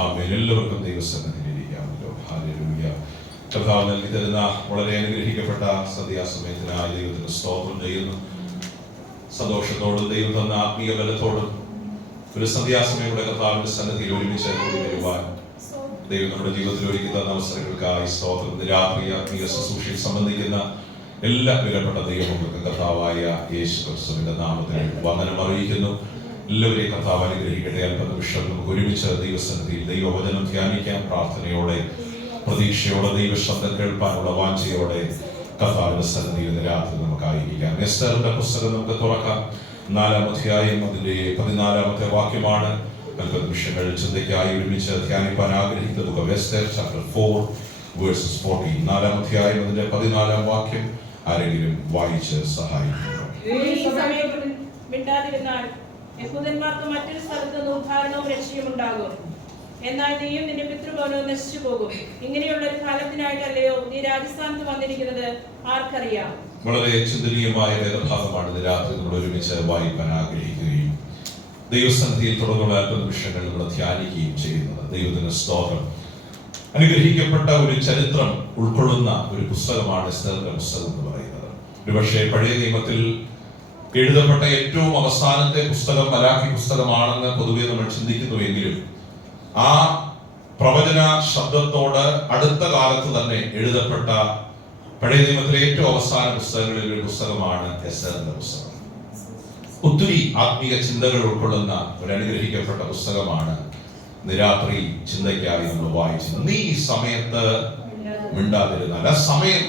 ആമേൻ. എല്ലാവർക്കും ദൈവസന്നിധിയിലിരിക്കാമല്ലോ. ഹല്ലേലൂയ. കർത്താവ് നൽകി തരുന്ന വളരെ അനുഗ്രഹിക്കപ്പെട്ട സന്ധ്യാസമയത്തിനായി ദൈവത്തിന് സ്തോത്രം ചെയ്യുന്നു. സന്തോഷത്തോടും ദൈവം തന്ന ആത്മീയ ബലത്തോടും ഒരു സന്ധ്യാസമയം കൂടെ കർത്താവിന്റെ സന്നിധിയിൽ ഒരുമിച്ച് കൂടി വരുവാൻ ദൈവം നമ്മുടെ ജീവിതത്തിൽ ഒരുക്കി തന്ന അവസരങ്ങൾക്കായി സ്തോത്രം. രാത്രി ആത്മീയ ശുശ്രൂഷയിൽ സംബന്ധിക്കുന്ന എല്ലാ വിലപ്പെട്ട ദൈവങ്ങൾക്കും കർത്താവായ യേശു ക്രിസ്തുവിന്റെ നാമത്തിൽ വന്ദനം അറിയിക്കുന്നു. എല്ലാവരെയും കർത്താവ് അനുഗ്രഹിക്കട്ടെ. അല്പനിമിഷം നമുക്ക് ഒരുമിച്ച് ദൈവസന്നിധിയിൽ ദൈവവചനം ധ്യാനിക്കാം. പ്രാർത്ഥനയോടെ, പ്രതീക്ഷയോടെ, ദൈവശബ്ദം കേൾപ്പാനുള്ള വാഞ്ചയോടെ കർത്താവിന്റെ സന്നിധിയിൽ രാത്രി നമുക്കായിരിക്കാം. എസ്തറിന്റെ പുസ്തകം നമുക്ക് തുറക്കാം. 4-ാം അധ്യായം അതിന്റെ 14-ാമത്തെ വാക്യമാണ് അല്പനിമിഷങ്ങൾ ചിന്തയ്ക്കായി ഒരുമിച്ച് ധ്യാനിപ്പാൻ ആഗ്രഹിക്കുന്നത്. എസ്തർ ചാപ്റ്റർ 4:14. 4-ാം അധ്യായം അതിന്റെ 14-ാം വാക്യം ആരെങ്കിലും വായിച്ച് സഹായിക്കുന്നു. യഹൂദന്മാർക്ക് മറ്റൊരു സ്ഥലത്ത് ഉദ്ധാരണവും രക്ഷയും ഉണ്ടാകും. എന്നാൽ നീയും നിന്റെ പിതൃഭവനവും നശിച്ചു പോകും. ഇങ്ങനെയുള്ള ഒരു കാലത്തിനായിട്ടല്ലയോ നീ രാജസ്ഥാനത്ത് വന്നിരിക്കുന്നത്? ആർക്കറിയാം. വളരെ ചിന്തനീയമായ വേദഭാഗമാണ് ഇത് രാത്രി നമ്മൾ ഒരുമിച്ച് വായിക്കാൻ ആഗ്രഹിക്കുകയും ദൈവസന്നിധിയിൽ തുടർന്നുള്ള അല്പനിമിഷങ്ങൾ നമ്മൾ ധ്യാനിക്കുകയും ചെയ്യുന്നത്. ദൈവത്തിന് സ്തോത്രം. അനുഗ്രഹിക്കപ്പെട്ട ഒരു ചരിത്രം ഉൾക്കൊള്ളുന്ന ഒരു പുസ്തകമാണ് എസ്തറിന്റെ പുസ്തകം എന്ന് പറയുന്നത്. ഒരുപക്ഷെ പഴയ നിയമത്തിൽ എഴുതപ്പെട്ട ഏറ്റവും അവസാനത്തെ പുസ്തകം മലാഖി പുസ്തകമാണെന്ന് പൊതുവെ നമ്മൾ ചിന്തിക്കുന്നുവെങ്കിലും ആ പ്രവചന ശബ്ദത്തോട് അടുത്ത കാലത്ത് തന്നെ എഴുതപ്പെട്ട പഴയ നിയമത്തിലെ ഏറ്റവും അവസാന പുസ്തകങ്ങളിൽ ഒരു പുസ്തകമാണ് എസ്തറിന്റെ പുസ്തകം. ഒത്തിരി ആത്മീയ ചിന്തകൾ ഉൾക്കൊള്ളുന്ന ഒരു അനുഗ്രഹിക്കപ്പെട്ട പുസ്തകമാണ്. രാത്രി ചിന്തയ്ക്കായി നമ്മൾ വായിച്ചത്. നീ ഈ സമയത്ത് മിണ്ടാതിരുന്നാൽ, ആ സമയം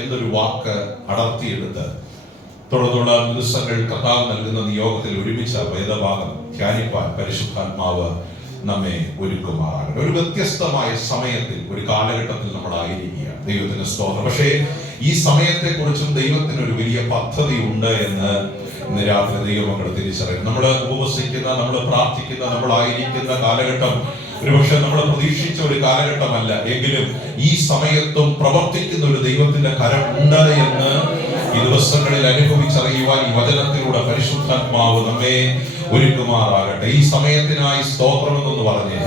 എന്നൊരു വാക്ക് അടർത്തിയെടുത്ത് തുടർന്നുള്ള ദിവസങ്ങൾ കർത്താവ് നൽകുന്ന നിയോഗത്തിൽ ഒരുമിച്ച വേദഭാഗം ധ്യാനിപ്പാൻ പരിശുദ്ധാത്മാവ് നമ്മെ ഒരുക്കുമാറാകട്ടെ. ഒരു വ്യത്യസ്തമായ സമയത്തിൽ, ഒരു കാലഘട്ടത്തിൽ നമ്മളായിരിക്കുകയാണ്. ദൈവത്തിന് സ്തോത്രം. പക്ഷേ ഈ സമയത്തെ കുറിച്ചും ദൈവത്തിന് ഒരു വലിയ പദ്ധതി ഉണ്ട് എന്ന് ഇന്ന് രാത്രി ദൈവമക്കൾ തിരിച്ചറിയും. നമ്മൾ ഉപവസിക്കുന്ന, നമ്മൾ പ്രാർത്ഥിക്കുന്ന, നമ്മളായിരിക്കുന്ന കാലഘട്ടം ഒരുപക്ഷെ നമ്മൾ പ്രതീക്ഷിച്ച ഒരു കാലഘട്ടമല്ല. എങ്കിലും ഈ സമയത്തും പ്രവർത്തിക്കുന്ന ഒരു ദൈവത്തിന്റെ കരം ഉണ്ട് എന്ന് ഈ ദിവസങ്ങളിൽ അനുഭവിച്ചറിയുവാൻ ഈ വചനത്തിലൂടെ പരിശുദ്ധാത്മാവ് നമ്മെ ഒരുക്കുമാറാകട്ടെ. ഈ സമയത്തിനായി സ്തോത്രം എന്നൊന്ന് പറഞ്ഞേ.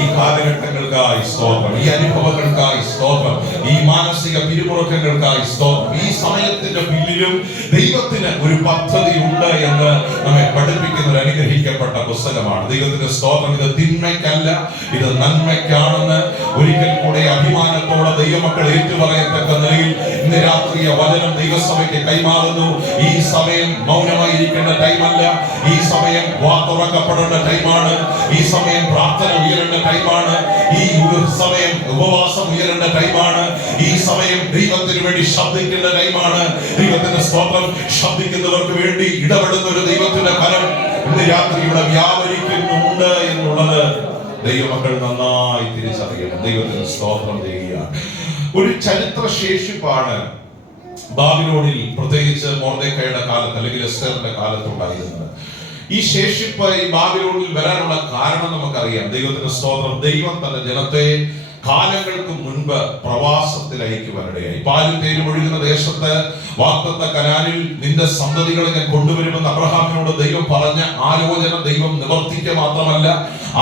ഈ കാലഘട്ടങ്ങൾക്കായി സ്തോത്രം, ഈ അനുഭവങ്ങൾക്കായി സ്തോത്രം, ഈ മാനസിക പിരിമുറുക്കങ്ങൾക്കായി സ്തോത്രം. ഈ സമയത്തിന്റെ പിന്നിലും ദൈവത്തിന് ഒരു പദ്ധതി ഉണ്ട് എന്ന് നമ്മെ പഠിപ്പിക്കുന്ന ഒരു അനുഗ്രഹിക്കപ്പെട്ട പുസ്തകമാണ്. ദൈവത്തിന്റെ സ്തോത്രം. ഇത് തിന്മയ്ക്കല്ല, ഇത് നന്മയ്ക്കാണെന്ന് ഒരിക്കൽ കൂടെ അഭിമാനത്തോടെ ദൈവമക്കൾ ഏറ്റുപറയത്തക്ക നിലയിൽ ഇന്ന് രാത്രി വചനം ദൈവസഭയ്ക്ക് കൈമാറുന്നു. ഈ സമയം മൗനമായിരിക്കേണ്ട ടൈമല്ല. ഈ സമയം വാ തുറക്കപ്പെടേണ്ട ടൈമാണ്. ഈ സമയം പ്രാർത്ഥന ഉയരേണ്ട ടൈമാണ്. ഈ സമയം ഉപവാസം ഉയരേണ്ട ടൈമാണ്. ഈ സമയം ദൈവത്തിന് വേണ്ടി ശബ്ദിക്കേണ്ട ടൈമാണ്. ദൈവത്തിന്റെ സ്തോത്രം. ശബ്ദിക്കുന്നവർക്ക് വേണ്ടി ഇടപെടുന്ന ഒരു ദൈവത്തിന്റെ കരം ഇന്ന് രാത്രി ഇവിടെ വ്യാപരിക്കുന്നുണ്ട് എന്നുള്ളത് ദൈവമക്കൾ നന്നായി തിരിച്ചറിയണം. ദൈവത്തിന് സ്തോത്രം ചെയ്യുകയാണ്. ഒരു ചരിത്ര ശേഷിപ്പാണ് ബാബിലോണിൽ, പ്രത്യേകിച്ച് മൊർദെഖായിയുടെ കാലത്ത് അല്ലെങ്കിൽ എസ്തറിന്റെ കാലത്തുണ്ടായിരുന്നത്. ഈ ശേഷിപ്പ് ഈ ബാബിലോണിൽ വരാനുള്ള കാരണം നമുക്കറിയാം. ദൈവത്തിന്റെ സ്തോത്രം. ദൈവം തന്റെ ജനത്തെ കാലങ്ങൾക്ക് മുൻപ് പ്രവാസത്തിൽ അയക്കുവാനിടയായി. പാലും തേനും ഒഴുകുന്ന ദേശത്ത് വാഗ്ദത്ത കനാനിൽ നിന്റെ സന്തതികളെ ഞാൻ കൊണ്ടുവരുമെന്ന് അബ്രഹാമിനോട് ദൈവം പറഞ്ഞ ആലോചന ദൈവം നിവർത്തിക്കുക മാത്രമല്ല,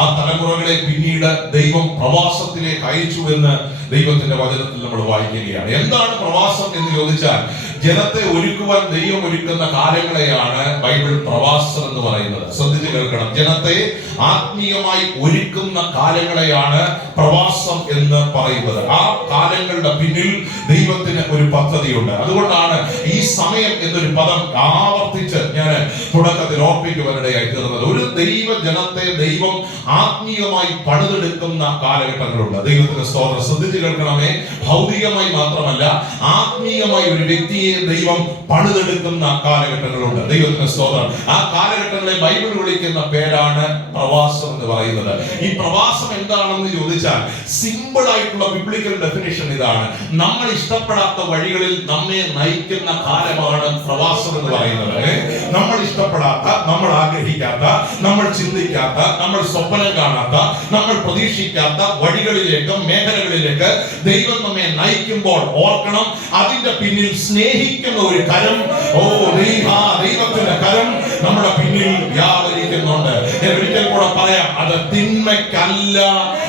ആ തലമുറകളെ പിന്നീട് ദൈവം പ്രവാസത്തിലേക്ക് അയച്ചു എന്ന് ദൈവത്തിന്റെ വചനത്തിൽ നമ്മൾ വായിക്കുകയാണ്. എന്താണ് പ്രവാസം എന്ന് ചോദിച്ചാൽ, ജനത്തെ ഒരുക്കുവാൻ ദൈവം ഒരുക്കുന്ന കാലങ്ങളെയാണ് ബൈബിൾ പ്രവാസം എന്ന് പറയുന്നത്. ശ്രദ്ധിച്ചു കേൾക്കണം. ജനത്തെ ആത്മീയമായി ഒരുക്കുന്ന കാലങ്ങളെയാണ് പ്രവാസം എന്ന് പറയുന്നത്. ആ കാലങ്ങളുടെ പിന്നിൽ ദൈവത്തിന് ഒരു പദ്ധതിയുണ്ട്. അതുകൊണ്ടാണ് ഈ സമയം എന്നൊരു പദം ആവർത്തിച്ച് ഞാൻ തുടക്കത്തിൽ ഓർപ്പിക്കുവാനിടയായി തീർന്നത്. ഒരു ദൈവ ജനത്തെ ദൈവം ആത്മീയമായി പണിതെടുക്കുന്ന കാലഘട്ടങ്ങളുണ്ട്. ദൈവത്തിന്റെ സ്തോത്രം. ശ്രദ്ധിച്ചു കേൾക്കണമേ. ഭൗതികമായി മാത്രമല്ല, ആത്മീയമായി ഒരു വ്യക്തിയെ ദൈവം പണിതെടുക്കുന്ന കാലഘട്ടങ്ങളുണ്ട്. ദൈവത്തിന്റെ സ്തോത്രം. ആ കാലഘട്ടങ്ങളെ ബൈബിൾ വിളിക്കുന്ന പേരാണ് പ്രവാസം എന്ന് പറയുന്നത്. ഈ പ്രവാസം എന്താണെന്ന് ചോദിച്ചാൽ, സിമ്പിൾ ആയിട്ടുള്ള ബിബ്ലിക്കൽ ഡെഫിനിഷൻ ഇതാണ്: നമ്മൾ ഇഷ്ടപ്പെടാത്ത വഴികളിൽ നമ്മെ നയിക്കുന്ന കാലമാണ് പ്രവാസം എന്ന് പറയുന്നത്. നമ്മൾ ഇഷ്ടപ്പെടാത്ത, നമ്മൾ ആഗ്രഹിക്കാത്ത, നമ്മൾ ചിന്തിക്കാത്ത, നമ്മൾ സ്വപ്നം കാണാത്ത, നമ്മൾ പ്രതീക്ഷിക്കാത്ത വഴികളിലേക്ക്, മേഖലകളിലേക്ക് ദൈവം നമ്മെ നയിക്കുമ്പോൾ ഓർക്കണം, അതിന്റെ പിന്നിൽ സ്നേഹിക്കുന്ന ഒരു കരം, ദൈവത്തിന്റെ കരം നമ്മുടെ പിന്നിൽ വ്യാപരിക്കുന്നുണ്ട്. ഞാൻ ഒരിക്കൽ കൂടെ പറയാം, അത് തിന്മയ്ക്കല്ല,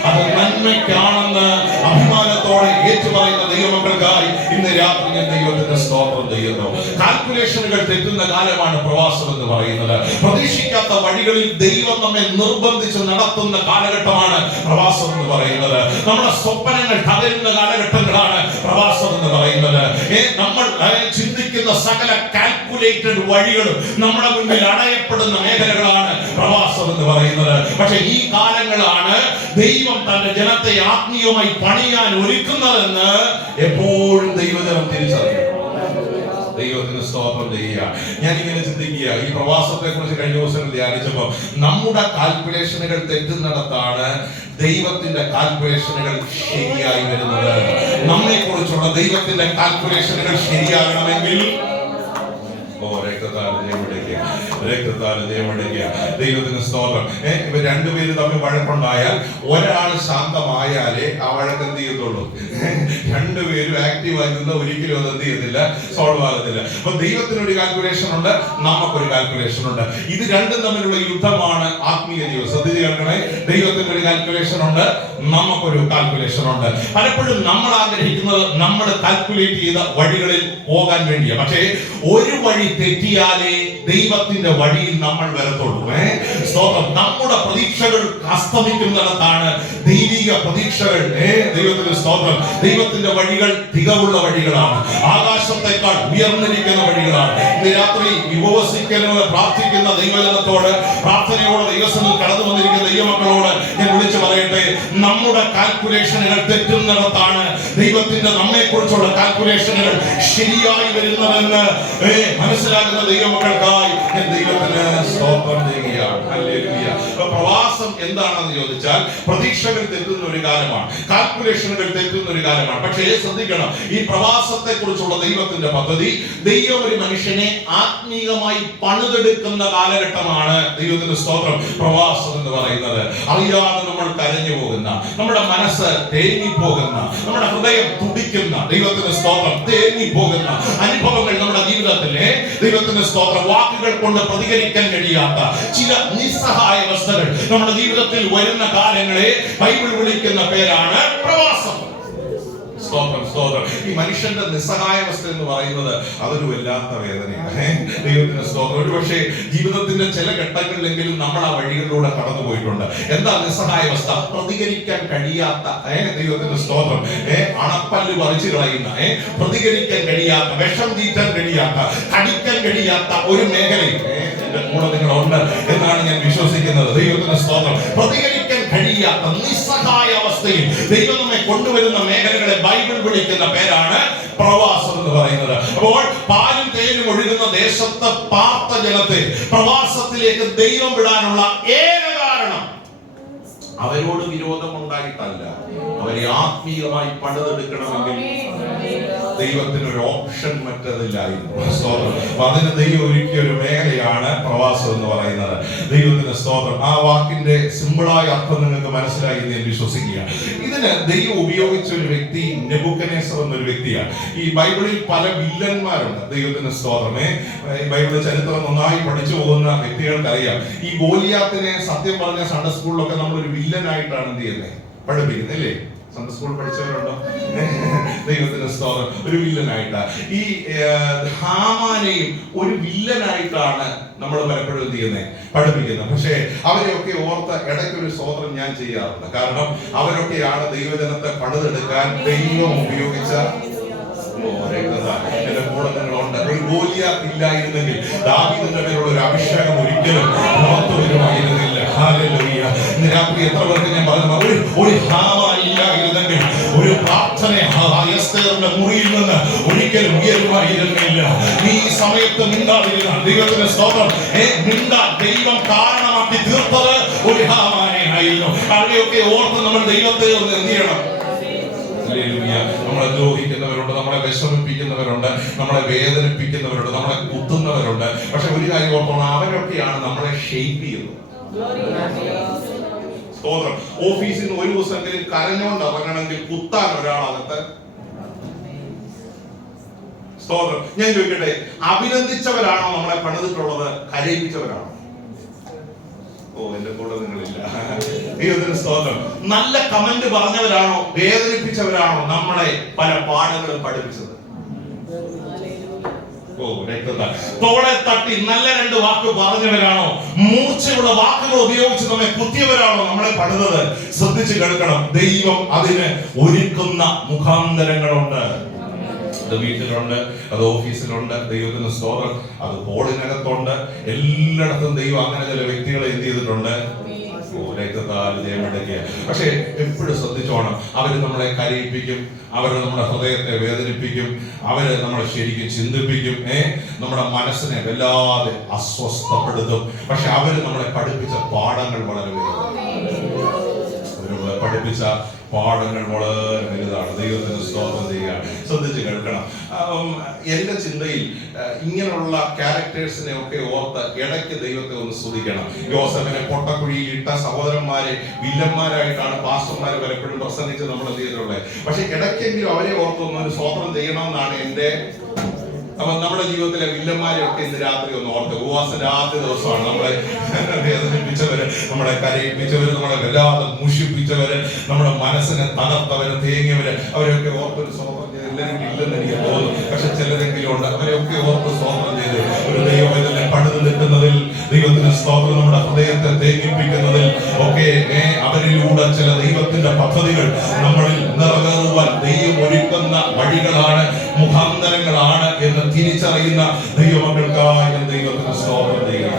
അത് നന്മയ്ക്കാണെന്ന് അഭിമാനത്തോടെ ഏറ്റുപറയുന്ന ദൈവമക്കൾക്കായി ഇന്ന് രാത്രി ഞാൻ ദൈവത്തിന്റെ സ്തോത്രം ചെയ്യുന്നു. കാൽക്കുലേഷനുകൾ തെറ്റുന്ന കാലമാണ് പ്രവാസം എന്ന് പറയുന്നത്. പ്രതീക്ഷിക്കാത്ത വഴികളിൽ ദൈവം നമ്മെ നിർബന്ധിച്ച് നടത്തുന്ന കാലഘട്ടമാണ് പ്രവാസം എന്ന് പറയുന്നത്. നമ്മുടെ സ്വപ്നങ്ങൾ തകരുന്ന കാലഘട്ടങ്ങളാണ് പ്രവാസം എന്ന് പറയുന്നത്. നമ്മൾ ചിന്തിക്കുന്ന സകല കാൽക്കുലേറ്റഡ് വഴികളും നമ്മുടെ മുന്നിൽ അടയപ്പെടുന്ന മേഖലകളാണ് പ്രവാസം എന്ന് പറയുന്നത്. പക്ഷെ ഈ കാലങ്ങളാണ് ദൈവം തന്റെ ജനത്തെ ആത്മീയമായി പണിയാൻ ഒരുക്കുന്നതെന്ന് എപ്പോഴും ദൈവജനം തിരിച്ചറിയും. ദൈവത്തിന് സ്തോത്രം ചെയ്യുക. ഞാൻ ഇങ്ങനെ ചിന്തിക്കുക, ഈ പ്രവാസത്തെ കുറിച്ച് കഴിഞ്ഞ ദിവസം ധ്യാനിച്ചപ്പോൾ നമ്മുടെ കാൽക്കുലേഷനുകൾ തെറ്റുന്നിടത്താണ് ദൈവത്തിന്റെ കാൽക്കുലേഷനുകൾ ശരിയായി വരുന്നത്. നമ്മെ കുറിച്ചുള്ള ദൈവത്തിന്റെ കാൽക്കുലേഷനുകൾ ശരിയാകണമെങ്കിൽ ദൈവത്തിന് സ്തോത്രം. ഇവർ രണ്ടുപേര് തമ്മിൽ വഴക്കുണ്ടായാൽ ഒരാൾ ശാന്തമായാലേ ആ വഴക്ക് എന്ത് ചെയ്യത്തുള്ളൂ. രണ്ടുപേരും ആക്റ്റീവായി നിന്ന് ഒരിക്കലും അത് എന്ത് ചെയ്യത്തില്ല, സോൾവ് ആകത്തില്ല. അപ്പൊ ദൈവത്തിനൊരു കാൽക്കുലേഷൻ ഉണ്ട്, നമുക്കൊരു കാൽക്കുലേഷൻ ഉണ്ട്. ഇത് രണ്ടും തമ്മിലുള്ള യുദ്ധമാണ് ആത്മീയ ജീവിതം. ശ്രദ്ധിച്ച് കേൾക്കണേ. ദൈവത്തിന് ഒരു കാൽക്കുലേഷൻ ഉണ്ട്, നമുക്കൊരു കാൽക്കുലേഷൻ ഉണ്ട്. പലപ്പോഴും നമ്മൾ ആഗ്രഹിക്കുന്നത് നമ്മൾ കാൽക്കുലേറ്റ് ചെയ്ത വഴികളിൽ പോകാൻ വേണ്ടിയാണ്. പക്ഷേ ഒരു വഴി തെറ്റിയാലേ ദൈവത്തിന്റെ വഴിയിൽ നമ്മൾ വരത്തുള്ളൂ. സ്തോത്രം. നമ്മുടെ പ്രതീക്ഷകൾ അസ്തമിക്കുന്നിടത്താണ് ദൈവിക പ്രതീക്ഷകൾ. ദൈവത്തിന്റെ സ്തോത്രം. ദൈവത്തിന്റെ വഴികൾ തികവുള്ള വഴികളാണ്, ആകാശത്തെക്കാൾ ഉയർന്നിരിക്കുന്ന വഴികളാണ്. ഇന്ന് രാത്രി ഉപവസിക്കുന്ന പ്രാർത്ഥിക്കുന്ന ദൈവജനത്തോട്, പ്രാർത്ഥനയോടെ ദൈവസന്നിധിയിൽ കടന്നു വന്നിരിക്കുന്ന ദൈവമക്കളോട് ഞാൻ വിളിച്ചു പറയട്ടെ, നമ്മുടെ കാൽക്കുലേഷനുകൾ തെറ്റുന്നിടത്താണ് ദൈവത്തിന്റെ നമ്മെ കുറിച്ചുള്ള കാൽക്കുലേഷനുകൾ ശരിയായി വരുന്നതെന്ന് മനസ്സിലാക്കുന്ന ദൈവമക്കൾക്കായി ഞാൻ ദൈവത്തിന് സ്തോത്രം ചെയ്യുകയാണ്. ഹല്ലേലൂയ. പ്രവാസം എന്താണെന്ന് ചോദിച്ചാൽ പ്രതീക്ഷകൾ തെറ്റുന്ന ഒരു കാലമാണ്, കാൽക്കുലേഷനുകൾ തെറ്റുന്ന ഒരു കാലമാണ്. പക്ഷേ ശ്രദ്ധിക്കണം, ഈ പ്രവാസത്തെ കുറിച്ചുള്ള ദൈവത്തിന്റെ പദ്ധതി, ദൈവം ഒരു മനുഷ്യനെ ആത്മീയമായി പണിതെടുക്കുന്ന കാലഘട്ടമാണ്. ദൈവത്തിന്റെ സ്തോത്രം. പ്രവാസം എന്ന് പറയുന്നത് അറിയാതെ നമ്മൾ കരഞ്ഞു പോകുന്ന, നമ്മുടെ മനസ്സ് തേങ്ങിപ്പോകുന്ന, നമ്മുടെ ഹൃദയം തുടിക്കുന്ന, ദൈവത്തിന്റെ സ്തോത്രം തേങ്ങിപ്പോകുന്ന അനുഭവങ്ങൾ നമ്മുടെ ജീവിതത്തിലെ ദൈവത്തിന്റെ സ്തോത്രം വാക്കുകൾ കൊണ്ട് പ്രതികരിക്കാൻ കഴിയാത്ത ചില നിസ്സഹായ അവസ്ഥകൾ നമ്മുടെ ജീവിതത്തിൽ വരുന്ന കാലങ്ങളെ ബൈബിൾ വിളിക്കുന്ന പേരാണ് പ്രവാസം. സ്തോത്രം, സ്തോത്രം. ഈ മനുഷ്യന്റെ നിസ്സഹായാവസ്ഥ എന്ന് പറയുന്നത് അതൊരു വല്ലാത്ത വേദനയാണ്. ദൈവത്തിന്റെ സ്തോത്രം. ഒരു പക്ഷേ ജീവിതത്തിന്റെ ചില ഘട്ടങ്ങളിലെങ്കിലും നമ്മൾ ആ വഴികളിലൂടെ കടന്നു പോയിട്ടുണ്ട്. എന്താ നിസ്സഹായാവസ്ഥ? പ്രതികരിക്കാൻ കഴിയാത്ത, ദൈവത്തിന്റെ സ്തോത്രം, അണപ്പല്ല് പറിച്ചു കളയുന്ന, പ്രതികരിക്കാൻ കഴിയാത്ത, വിഷം തീറ്റാൻ കഴിയാത്ത, കടിക്കാൻ കഴിയാത്ത ഒരു മേഖലയിൽ എന്റെ കൂടെ നിങ്ങളുണ്ട് എന്നാണ് ഞാൻ വിശ്വസിക്കുന്നത്. ദൈവത്തിന്റെ സ്തോത്രം. പ്രതികരിക്കാൻ കഴിയാത്ത നിസ്സഹായ അവസ്ഥയിൽ ദൈവം നമ്മെ കൊണ്ടുവരുന്ന മേഖലകളെ ബൈബിൾ വിളിക്കുന്ന പേരാണ് പ്രവാസം എന്ന് പറയുന്നത്. അപ്പോൾ പാലും തേനും ഒഴുകുന്ന ദേശത്ത് പാർത്ത ജനത്തെ പ്രവാസത്തിലേക്ക് ദൈവം വിടാനുള്ള ഏക കാരണം അവരോട് വിരോധമുണ്ടായിട്ടല്ല, അവരെ ആത്മീയമായി പണിതെടുക്കണമെങ്കിൽ ദൈവത്തിന് ഒരു ഓപ്ഷൻ മറ്റതില്ലായിരുന്നു. സ്തോത്രം. അതിന് ദൈവം ഒരുക്കിയ ഒരു മേഖലയാണ് പ്രവാസം എന്ന് പറയുന്നത്. ദൈവത്തിന്റെ സ്തോത്രം. ആ വാക്കിന്റെ സിമ്പിളായ അർത്ഥം നിങ്ങൾക്ക് മനസ്സിലായി എന്ന് ഞാൻ വിശ്വസിക്കുക. ഇതിന് ദൈവം ഉപയോഗിച്ച ഒരു വ്യക്തി നെബൂഖദ്നേസർ എന്നൊരു വ്യക്തിയാണ്. ഈ ബൈബിളിൽ പല വില്ലന്മാരുണ്ട്. ദൈവത്തിന്റെ സ്തോത്രമേ. ബൈബിളിലെ ചരിത്രം നന്നായി പഠിച്ചു പോകുന്ന വ്യക്തികൾക്കറിയാം, ഈ ഗോലിയാത്തിനെ സത്യം പറഞ്ഞ സൺഡേ സ്കൂളിലൊക്കെ നമ്മൾ ഒരു വില്ലനായിട്ടാണ് എന്ത് ചെയ്യുന്നത്, പഠിപ്പിക്കുന്നത് അല്ലേ? സൺഡേ സ്കൂൾ പഠിച്ചവരുണ്ടോ? ദൈവത്തിന്റെ സ്തോത്രം. ഒരു വില്ലനായിട്ട് ഈ ഹാമാനെയും ഒരു വില്ലനായിട്ടാണ് നമ്മൾ പലപ്പോഴും എന്ത് ചെയ്യുന്നത്, പഠിപ്പിക്കുന്നത്. പക്ഷേ അവരെയൊക്കെ ഓർത്ത് ഇടയ്ക്കൊരു സ്തോത്രം ഞാൻ ചെയ്യാറുണ്ട്. കാരണം അവരൊക്കെയാണ് ദൈവജനത്തെ പണിതെടുക്കാൻ ദൈവം ഉപയോഗിച്ച എന്റെ കൂടെ നിങ്ങളുണ്ട്. ഒരു ഗോലിയാത്ത് ഇല്ലായിരുന്നെങ്കിൽ ദാവീദിന്റെ മേലുള്ള ഒരു അഭിഷേകം ഒരിക്കലും പുറത്തു വരുമായിരുന്നില്ല. ഹല്ലേലൂയ. ഇന്ന് രാത്രി എത്ര പേർക്ക് ഞാൻ പറഞ്ഞു, ഒരു ഹാമാൻ ഇല്ലായിരുന്നെങ്കിൽ ഒരു പ്രാർത്ഥന എസ്തേറിന്റെ മുറിയിൽ നിന്ന് ഒരിക്കലും ഉയരുമായിരുന്നില്ല. നീ ഈ സമയത്ത് മിണ്ടാതിരുന്ന ദൈവത്തിന്റെ സ്തോത്രം, മിണ്ടാൻ ദൈവം കാരണമാക്കി തീർത്തത് ഒരു ഹാമാനെ ആയിരുന്നു. അവരെയൊക്കെ ഓർത്ത് നമ്മൾ ദൈവത്തെ ഒന്ന് എന്ത് ചെയ്യണം? നമ്മളെ ദ്രോഹിക്കുന്നവരുണ്ട്, നമ്മളെ വിഷമിപ്പിക്കുന്നവരുണ്ട്, നമ്മളെ വേദനിപ്പിക്കുന്നവരുണ്ട്, നമ്മളെ കുത്തുന്നവരുണ്ട്. പക്ഷെ ഒരു കാര്യം ഓർത്തോണം, അവരൊക്കെയാണ് നമ്മളെ ഷേപ്പ് ചെയ്യുന്നത്. സ്തോത്രം. ഓഫീസിൽ നിന്ന് ഒരു ദിവസമെങ്കിലും കരഞ്ഞോണ്ട് ഇറങ്ങണമെങ്കിൽ കുത്താൻ ഒരാളകത്ത്. സ്തോത്രം. ഞാൻ ചോദിക്കട്ടെ, അഭിനന്ദിച്ചവരാണോ നമ്മളെ പണിതിട്ടുള്ളത്, കരയിപ്പിച്ചവരാണോ? ഓ, എന്റെ കൂടെ നിങ്ങളില്ല. ദൈവത്തിന് സ്തോത്രം. നല്ല കമന്റ് പറഞ്ഞവരാണോ വേദനിപ്പിച്ചവരാണോ നമ്മളെ പല പാഠങ്ങളും പഠിപ്പിച്ചത്? തോളെ തട്ടി നല്ല 2 വാക്ക് പറഞ്ഞവരാണോ മൂർച്ചയുള്ള വാക്കുകൾ ഉപയോഗിച്ച് നമ്മെ കുത്തിയവരാണോ നമ്മളെ പണിതത്? ശ്രദ്ധിച്ചു കേൾക്കണം. ദൈവം അതിന് ഒരുക്കുന്ന മുഖാന്തരങ്ങളുണ്ട്. അത് വീട്ടിലുണ്ട്, അത് ഓഫീസിലുണ്ട്. ദൈവത്തിന് സ്തോത്രം. അത് ഹോളിനകത്തുണ്ട്. എല്ലായിടത്തും ദൈവം അങ്ങനെ ചില വ്യക്തികളെ എന്ത് ചെയ്തിട്ടുണ്ട്? പക്ഷെ എപ്പോഴും ശ്രദ്ധിച്ചോണം, അവര് നമ്മളെ കരയിപ്പിക്കും, അവര് നമ്മുടെ ഹൃദയത്തെ വേദനിപ്പിക്കും, അവര് നമ്മളെ ശരിക്കും ചിന്തിപ്പിക്കും, നമ്മുടെ മനസ്സിനെ വല്ലാതെ അസ്വസ്ഥപ്പെടുത്തും. പക്ഷെ അവര് നമ്മളെ പഠിപ്പിച്ച പാഠങ്ങൾ വളരെ പഠിപ്പിച്ച പാഠങ്ങൾ വളരെ വലുതാണ്. ദൈവത്തിന് സ്തോത്രം ചെയ്യുക. ശ്രദ്ധിച്ച് കേൾക്കണം. എന്റെ ചിന്തയിൽ ഇങ്ങനെയുള്ള ക്യാരക്ടേഴ്സിനെ ഒക്കെ ഓർത്ത് ഇടയ്ക്ക് ദൈവത്തെ ഒന്ന് സ്തുതിക്കണം. യോസേഫിനെ പൊട്ടക്കുഴിയിൽ ഇട്ട സഹോദരന്മാരെ വില്ലന്മാരായിട്ടാണ് പാസ്റ്റർമാരെ പലപ്പോഴും പ്രസംഗിച്ച് നമ്മൾ എന്ത് ചെയ്തിട്ടുള്ളത്. പക്ഷെ ഇടയ്ക്കെങ്കിലും അവരെ ഓർത്തൊന്നും ഒരു സ്തോത്രം ചെയ്യണമെന്നാണ് എന്റെ. അപ്പൊ നമ്മുടെ ജീവിതത്തിലെ വില്ലന്മാരെ ഒക്കെ ഇന്ന് രാത്രി ഒന്ന് ഓർത്ത്. ഉപവാസ രാത്രി ദിവസമാണ്. നമ്മളെ വേദനിപ്പിച്ചവര്, നമ്മളെ കരയിപ്പിച്ചവര്, നമ്മളെ വല്ലാതെ മുഷിപ്പിച്ചവര്, നമ്മുടെ മനസ്സിനെ തകർത്തവര്, തേങ്ങിയവര്, അവരെയൊക്കെ ഓർത്തൊരു സ്തോത്രം ചെയ്ത് എല്ലാവരും ഇല്ലെന്ന് എനിക്ക് തോന്നുന്നു. പക്ഷെ ചിലരെങ്കിലും ഉണ്ട്. അവരെയൊക്കെ ഓർത്ത് സ്തോത്രം ചെയ്ത് ഒരു ദൈവം ഇതിനെ പണിത് നിൽക്കുന്നതിൽ, ദൈവത്തിന്റെ സ്തോത്രം നമ്മുടെ ഹൃദയത്തെ തേങ്ങിപ്പിക്കുന്നതിൽ ഒക്കെ അവരിലൂടെ ചില ദൈവത്തിന്റെ പദ്ധതികൾ നമ്മളിൽ നിറവേറുവാൻ ദൈവം ഒരുക്കുന്ന വഴികളാണ്, മുഖാന്തരങ്ങളാണ് എന്ന് തിരിച്ചറിയുന്ന ദൈവമക്കൾക്കായി ദൈവത്തിന് സ്തോത്രം ചെയ്യുക.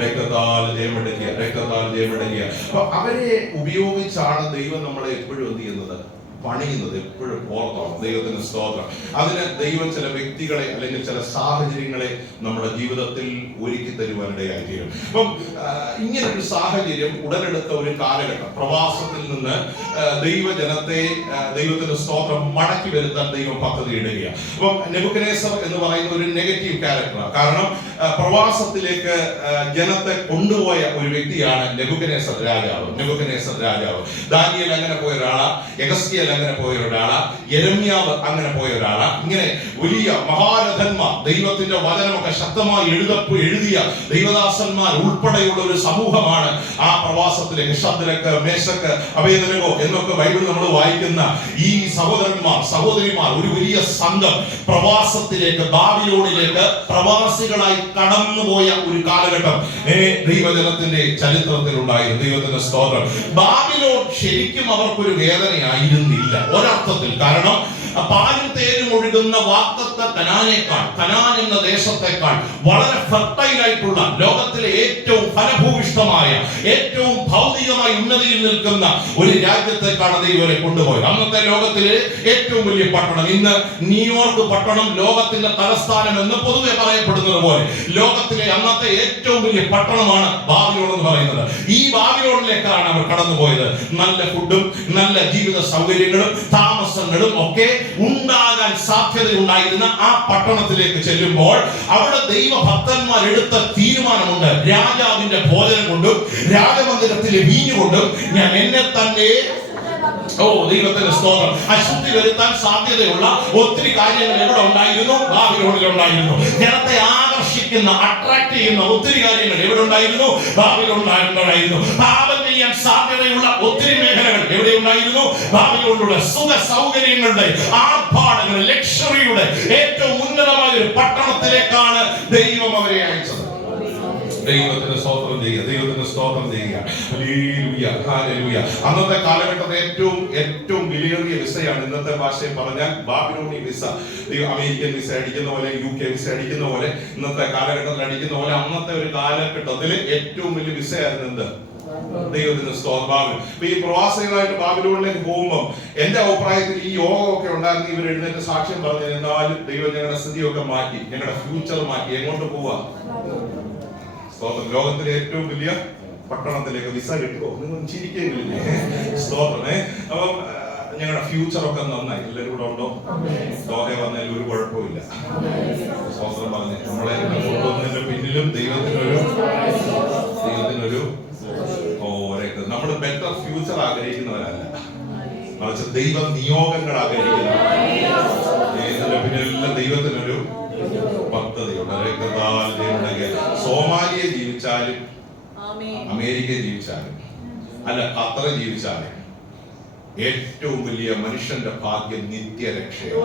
രക്തത്താൽ ജയമെടുക്കുക, രക്തത്താൽ ജയമെടുക്കുക. അപ്പൊ അവരെ ഉപയോഗിച്ചാണ് ദൈവം നമ്മളെ എപ്പോഴും എന്ത് ചെയ്യുന്നത്? പണിയുന്നത്. എപ്പോഴും ഓർത്തോണം. ദൈവത്തിന് സ്തോത്രം. അതിന് ദൈവം ചില വ്യക്തികളെ അല്ലെങ്കിൽ ചില സാഹചര്യങ്ങളെ നമ്മുടെ ജീവിതത്തിൽ ഒരുക്കി തരുവാനിടയായി തീരും. അപ്പം ഇങ്ങനൊരു സാഹചര്യം ഉടലെടുത്ത ഒരു കാലഘട്ടം, പ്രവാസത്തിൽ നിന്ന് ദൈവജനത്തെ ദൈവത്തിന്റെ സ്തോത്രം മടക്കി വരുത്താൻ ദൈവം പദ്ധതി ഇടുകയാണ്. അപ്പം നെബൂഖദ്നേസർ എന്ന് പറയുന്ന ഒരു നെഗറ്റീവ് ക്യാരക്ടറാണ്. കാരണം പ്രവാസത്തിലേക്ക് ജനത്തെ കൊണ്ടുപോയ ഒരു വ്യക്തിയാണ് നെബൂഖദ്നേസർ രാജാവ്. നെബൂഖദ്നേസർ രാജാവ്. ദാനിയേൽ അങ്ങനെ പോയ ഒരാളാ, യെഹെസ്കേൽ അങ്ങനെ പോയ ഒരാളാ, യെരമ്യാവ് അങ്ങനെ പോയ ഒരാളാ. ഇങ്ങനെ വലിയ മഹാരഥന്മാർ, ദൈവത്തിന്റെ വചനമൊക്കെ ശക്തമായി എഴുതിയ ദൈവദാസന്മാർ ഉൾപ്പെടെയുള്ള ഒരു സമൂഹമാണ് ആ പ്രവാസത്തിലേക്ക്. ശദ്രക്ക്, മേശക്ക്, അബേദ്നെഗോ എന്നൊക്കെ ബൈബിൾ നമ്മൾ വായിക്കുന്ന ഈ സഹോദരന്മാർ, സഹോദരിമാർ, ഒരു വലിയ സംഘം പ്രവാസത്തിലേക്ക്, ബാബിലോണിലേക്ക് പ്രവാസികളായി കടന്നുപോയ ഒരു കാലഘട്ടം ദൈവജനത്തിന്റെ ചരിത്രത്തിൽ ഉണ്ടായിരുന്നു. ദൈവത്തിന്റെ സ്തോത്രം. ബാബിലോൺ ശരിക്കും അവർക്കൊരു വേദനയായിരുന്നില്ല ഒരർത്ഥത്തിൽ. കാരണം പാലും തേനും ഒഴുകുന്ന വാഗ്ദത്ത കനാനേക്കാൾ, കനാൻ എന്ന ദേശത്തെക്കാൾ വളരെ ഫെർട്ടൈൽ ആയിട്ടുള്ള, ലോകത്തിലെ ഏറ്റവും ഫലഭൂയിഷ്ഠമായ, ഏറ്റവും ഭൗതികമായി ഉന്നതിയിൽ നിൽക്കുന്ന ഒരു രാജ്യത്തേക്കാണ് ദൈവരെ കൊണ്ടുപോയത്. അന്നത്തെ ലോകത്തിലെ ഏറ്റവും വലിയ പട്ടണം, ഇന്ന് ന്യൂയോർക്ക് പട്ടണം ലോകത്തിന്റെ തലസ്ഥാനം എന്ന് പൊതുവെ പറയപ്പെടുന്നത് പോലെ ലോകത്തിലെ അന്നത്തെ ഏറ്റവും വലിയ പട്ടണമാണ് ബാബിലോൺ എന്ന് പറയുന്നത്. ഈ ബാബിലോണിലേക്കാണ് അവർ കടന്നുപോയത്. നല്ല ഫുഡും നല്ല ജീവിത സൗകര്യങ്ങളും താമസങ്ങളും ഒക്കെ ഉണ്ടാകാൻ സാധ്യതയുണ്ടായിരുന്ന ആ പട്ടണത്തിലേക്ക് ചെല്ലുമ്പോൾ അവിടെ ദൈവഭക്തന്മാർ എടുത്ത തീരുമാനമുണ്ട്. രാജാവിന്റെ ഭോജനം കൊണ്ടും രാജമന്ദിരത്തിലെ വീഞ്ഞു കൊണ്ടും ഞാൻ എന്നെ തന്നെ, ദൈവത്തിന്റെ സ്തോത്രം, അശുദ്ധി വരുത്താൻ സാധ്യതയുള്ള ഒത്തിരി കാര്യങ്ങൾ എവിടെ ഉണ്ടായിരുന്നു? ബാബിലോണിൽ ഉണ്ടായിരുന്നു. ജനത്തെ ആകർഷിക്കുന്ന, അട്രാക്ട് ചെയ്യുന്ന ഒത്തിരി കാര്യങ്ങൾ എവിടെ ഉണ്ടായിരുന്നു? ബാബിലോണിലുണ്ടായിരുന്നു. പാപം ചെയ്യാൻ സാധ്യതയുള്ള ഒത്തിരി മേഖലകൾ എവിടെ ഉണ്ടായിരുന്നു? ബാബിലോണിലുള്ള സുഖ സൗകര്യങ്ങളുടെ, ആർഭാടങ്ങൾ, ലക്ഷറിയുടെ ഏറ്റവും ഉന്നതമായ ഒരു പട്ടണത്തിലേക്കാണ് ദൈവം അവരെ അയച്ചത്. ദൈവത്തിന് സ്തോത്രം ചെയ്യുക, ദൈവത്തിന് സ്തോത്രം ചെയ്യുക. Hallelujah, hallelujah. അന്നത്തെ കാലഘട്ടത്തെ ഏറ്റവും വിലയേറിയ വിസയാണ്, ഇന്നത്തെ ഭാഷയിൽ പറഞ്ഞാൽ ബാബിലോണി വിസ. അമേരിക്കൻ വിസ അടിക്കുന്ന പോലെ, UK വിസ അടിക്കുന്ന പോലെ, ഇന്നത്തെ കാലഘട്ടത്തിൽ അടിക്കുന്ന പോലെ അന്നത്തെ ഒരു കാലഘട്ടത്തിൽ ഏറ്റവും വലിയ വിസയായിരുന്നു എന്ത്? ദൈവത്തിന് സ്തോത്രം. ഈ പ്രവാസികളായിട്ട് ബാബിലോണിലേക്ക് പോകുമ്പോൾ എന്റെ അഭിപ്രായത്തിൽ ഈ യോഗമൊക്കെ ഉണ്ടായിരുന്നു. ഇവർ എഴുന്നേറ്റ് സാക്ഷ്യം പറഞ്ഞു, എന്നാലും ദൈവം ഞങ്ങളുടെ സ്ഥിതിയൊക്കെ മാറ്റി, ഞങ്ങളുടെ ഫ്യൂച്ചർ മാറ്റി. എങ്ങോട്ട് പോവാ? സ്തോത്രം. ലോകത്തിലെ ഏറ്റവും വലിയ പട്ടണത്തിലേക്ക് വിസ കിട്ടുമോ? നിങ്ങൾ ചിരിക്കുകയില്ലേ? സ്തോത്രമേ. അപ്പം ഞങ്ങളുടെ ഫ്യൂച്ചറൊക്കെ നന്നായി. എല്ലാവരും കൂടെ ഉണ്ടോ? ദോഹ വന്നതിൽ ഒരു കുഴപ്പമില്ല. സ്തോത്രം പറഞ്ഞ് നമ്മളെ കൊണ്ടുവന്നതിന്റെ പിന്നിലും ദൈവത്തിനൊരു നമ്മൾ ബെറ്റർ ഫ്യൂച്ചർ ആഗ്രഹിക്കുന്നവരല്ല, മറിച്ച് ദൈവ നിയോഗങ്ങൾ ആഗ്രഹിക്കുന്നവരാണ്. പിന്നിലെല്ലാം ദൈവത്തിനൊരു പദ്ധതിയുണ്ട്. സോമാലിയെ ജീവിച്ച ജീവിച്ചാലും, അമേരിക്കയിൽ ജീവിച്ചാലും, അല്ല ഖത്തറിൽ ജീവിച്ചാലും, ഏറ്റവും വലിയ മനുഷ്യന്റെ ഭാഗ്യം നിത്യരക്ഷയാണ്.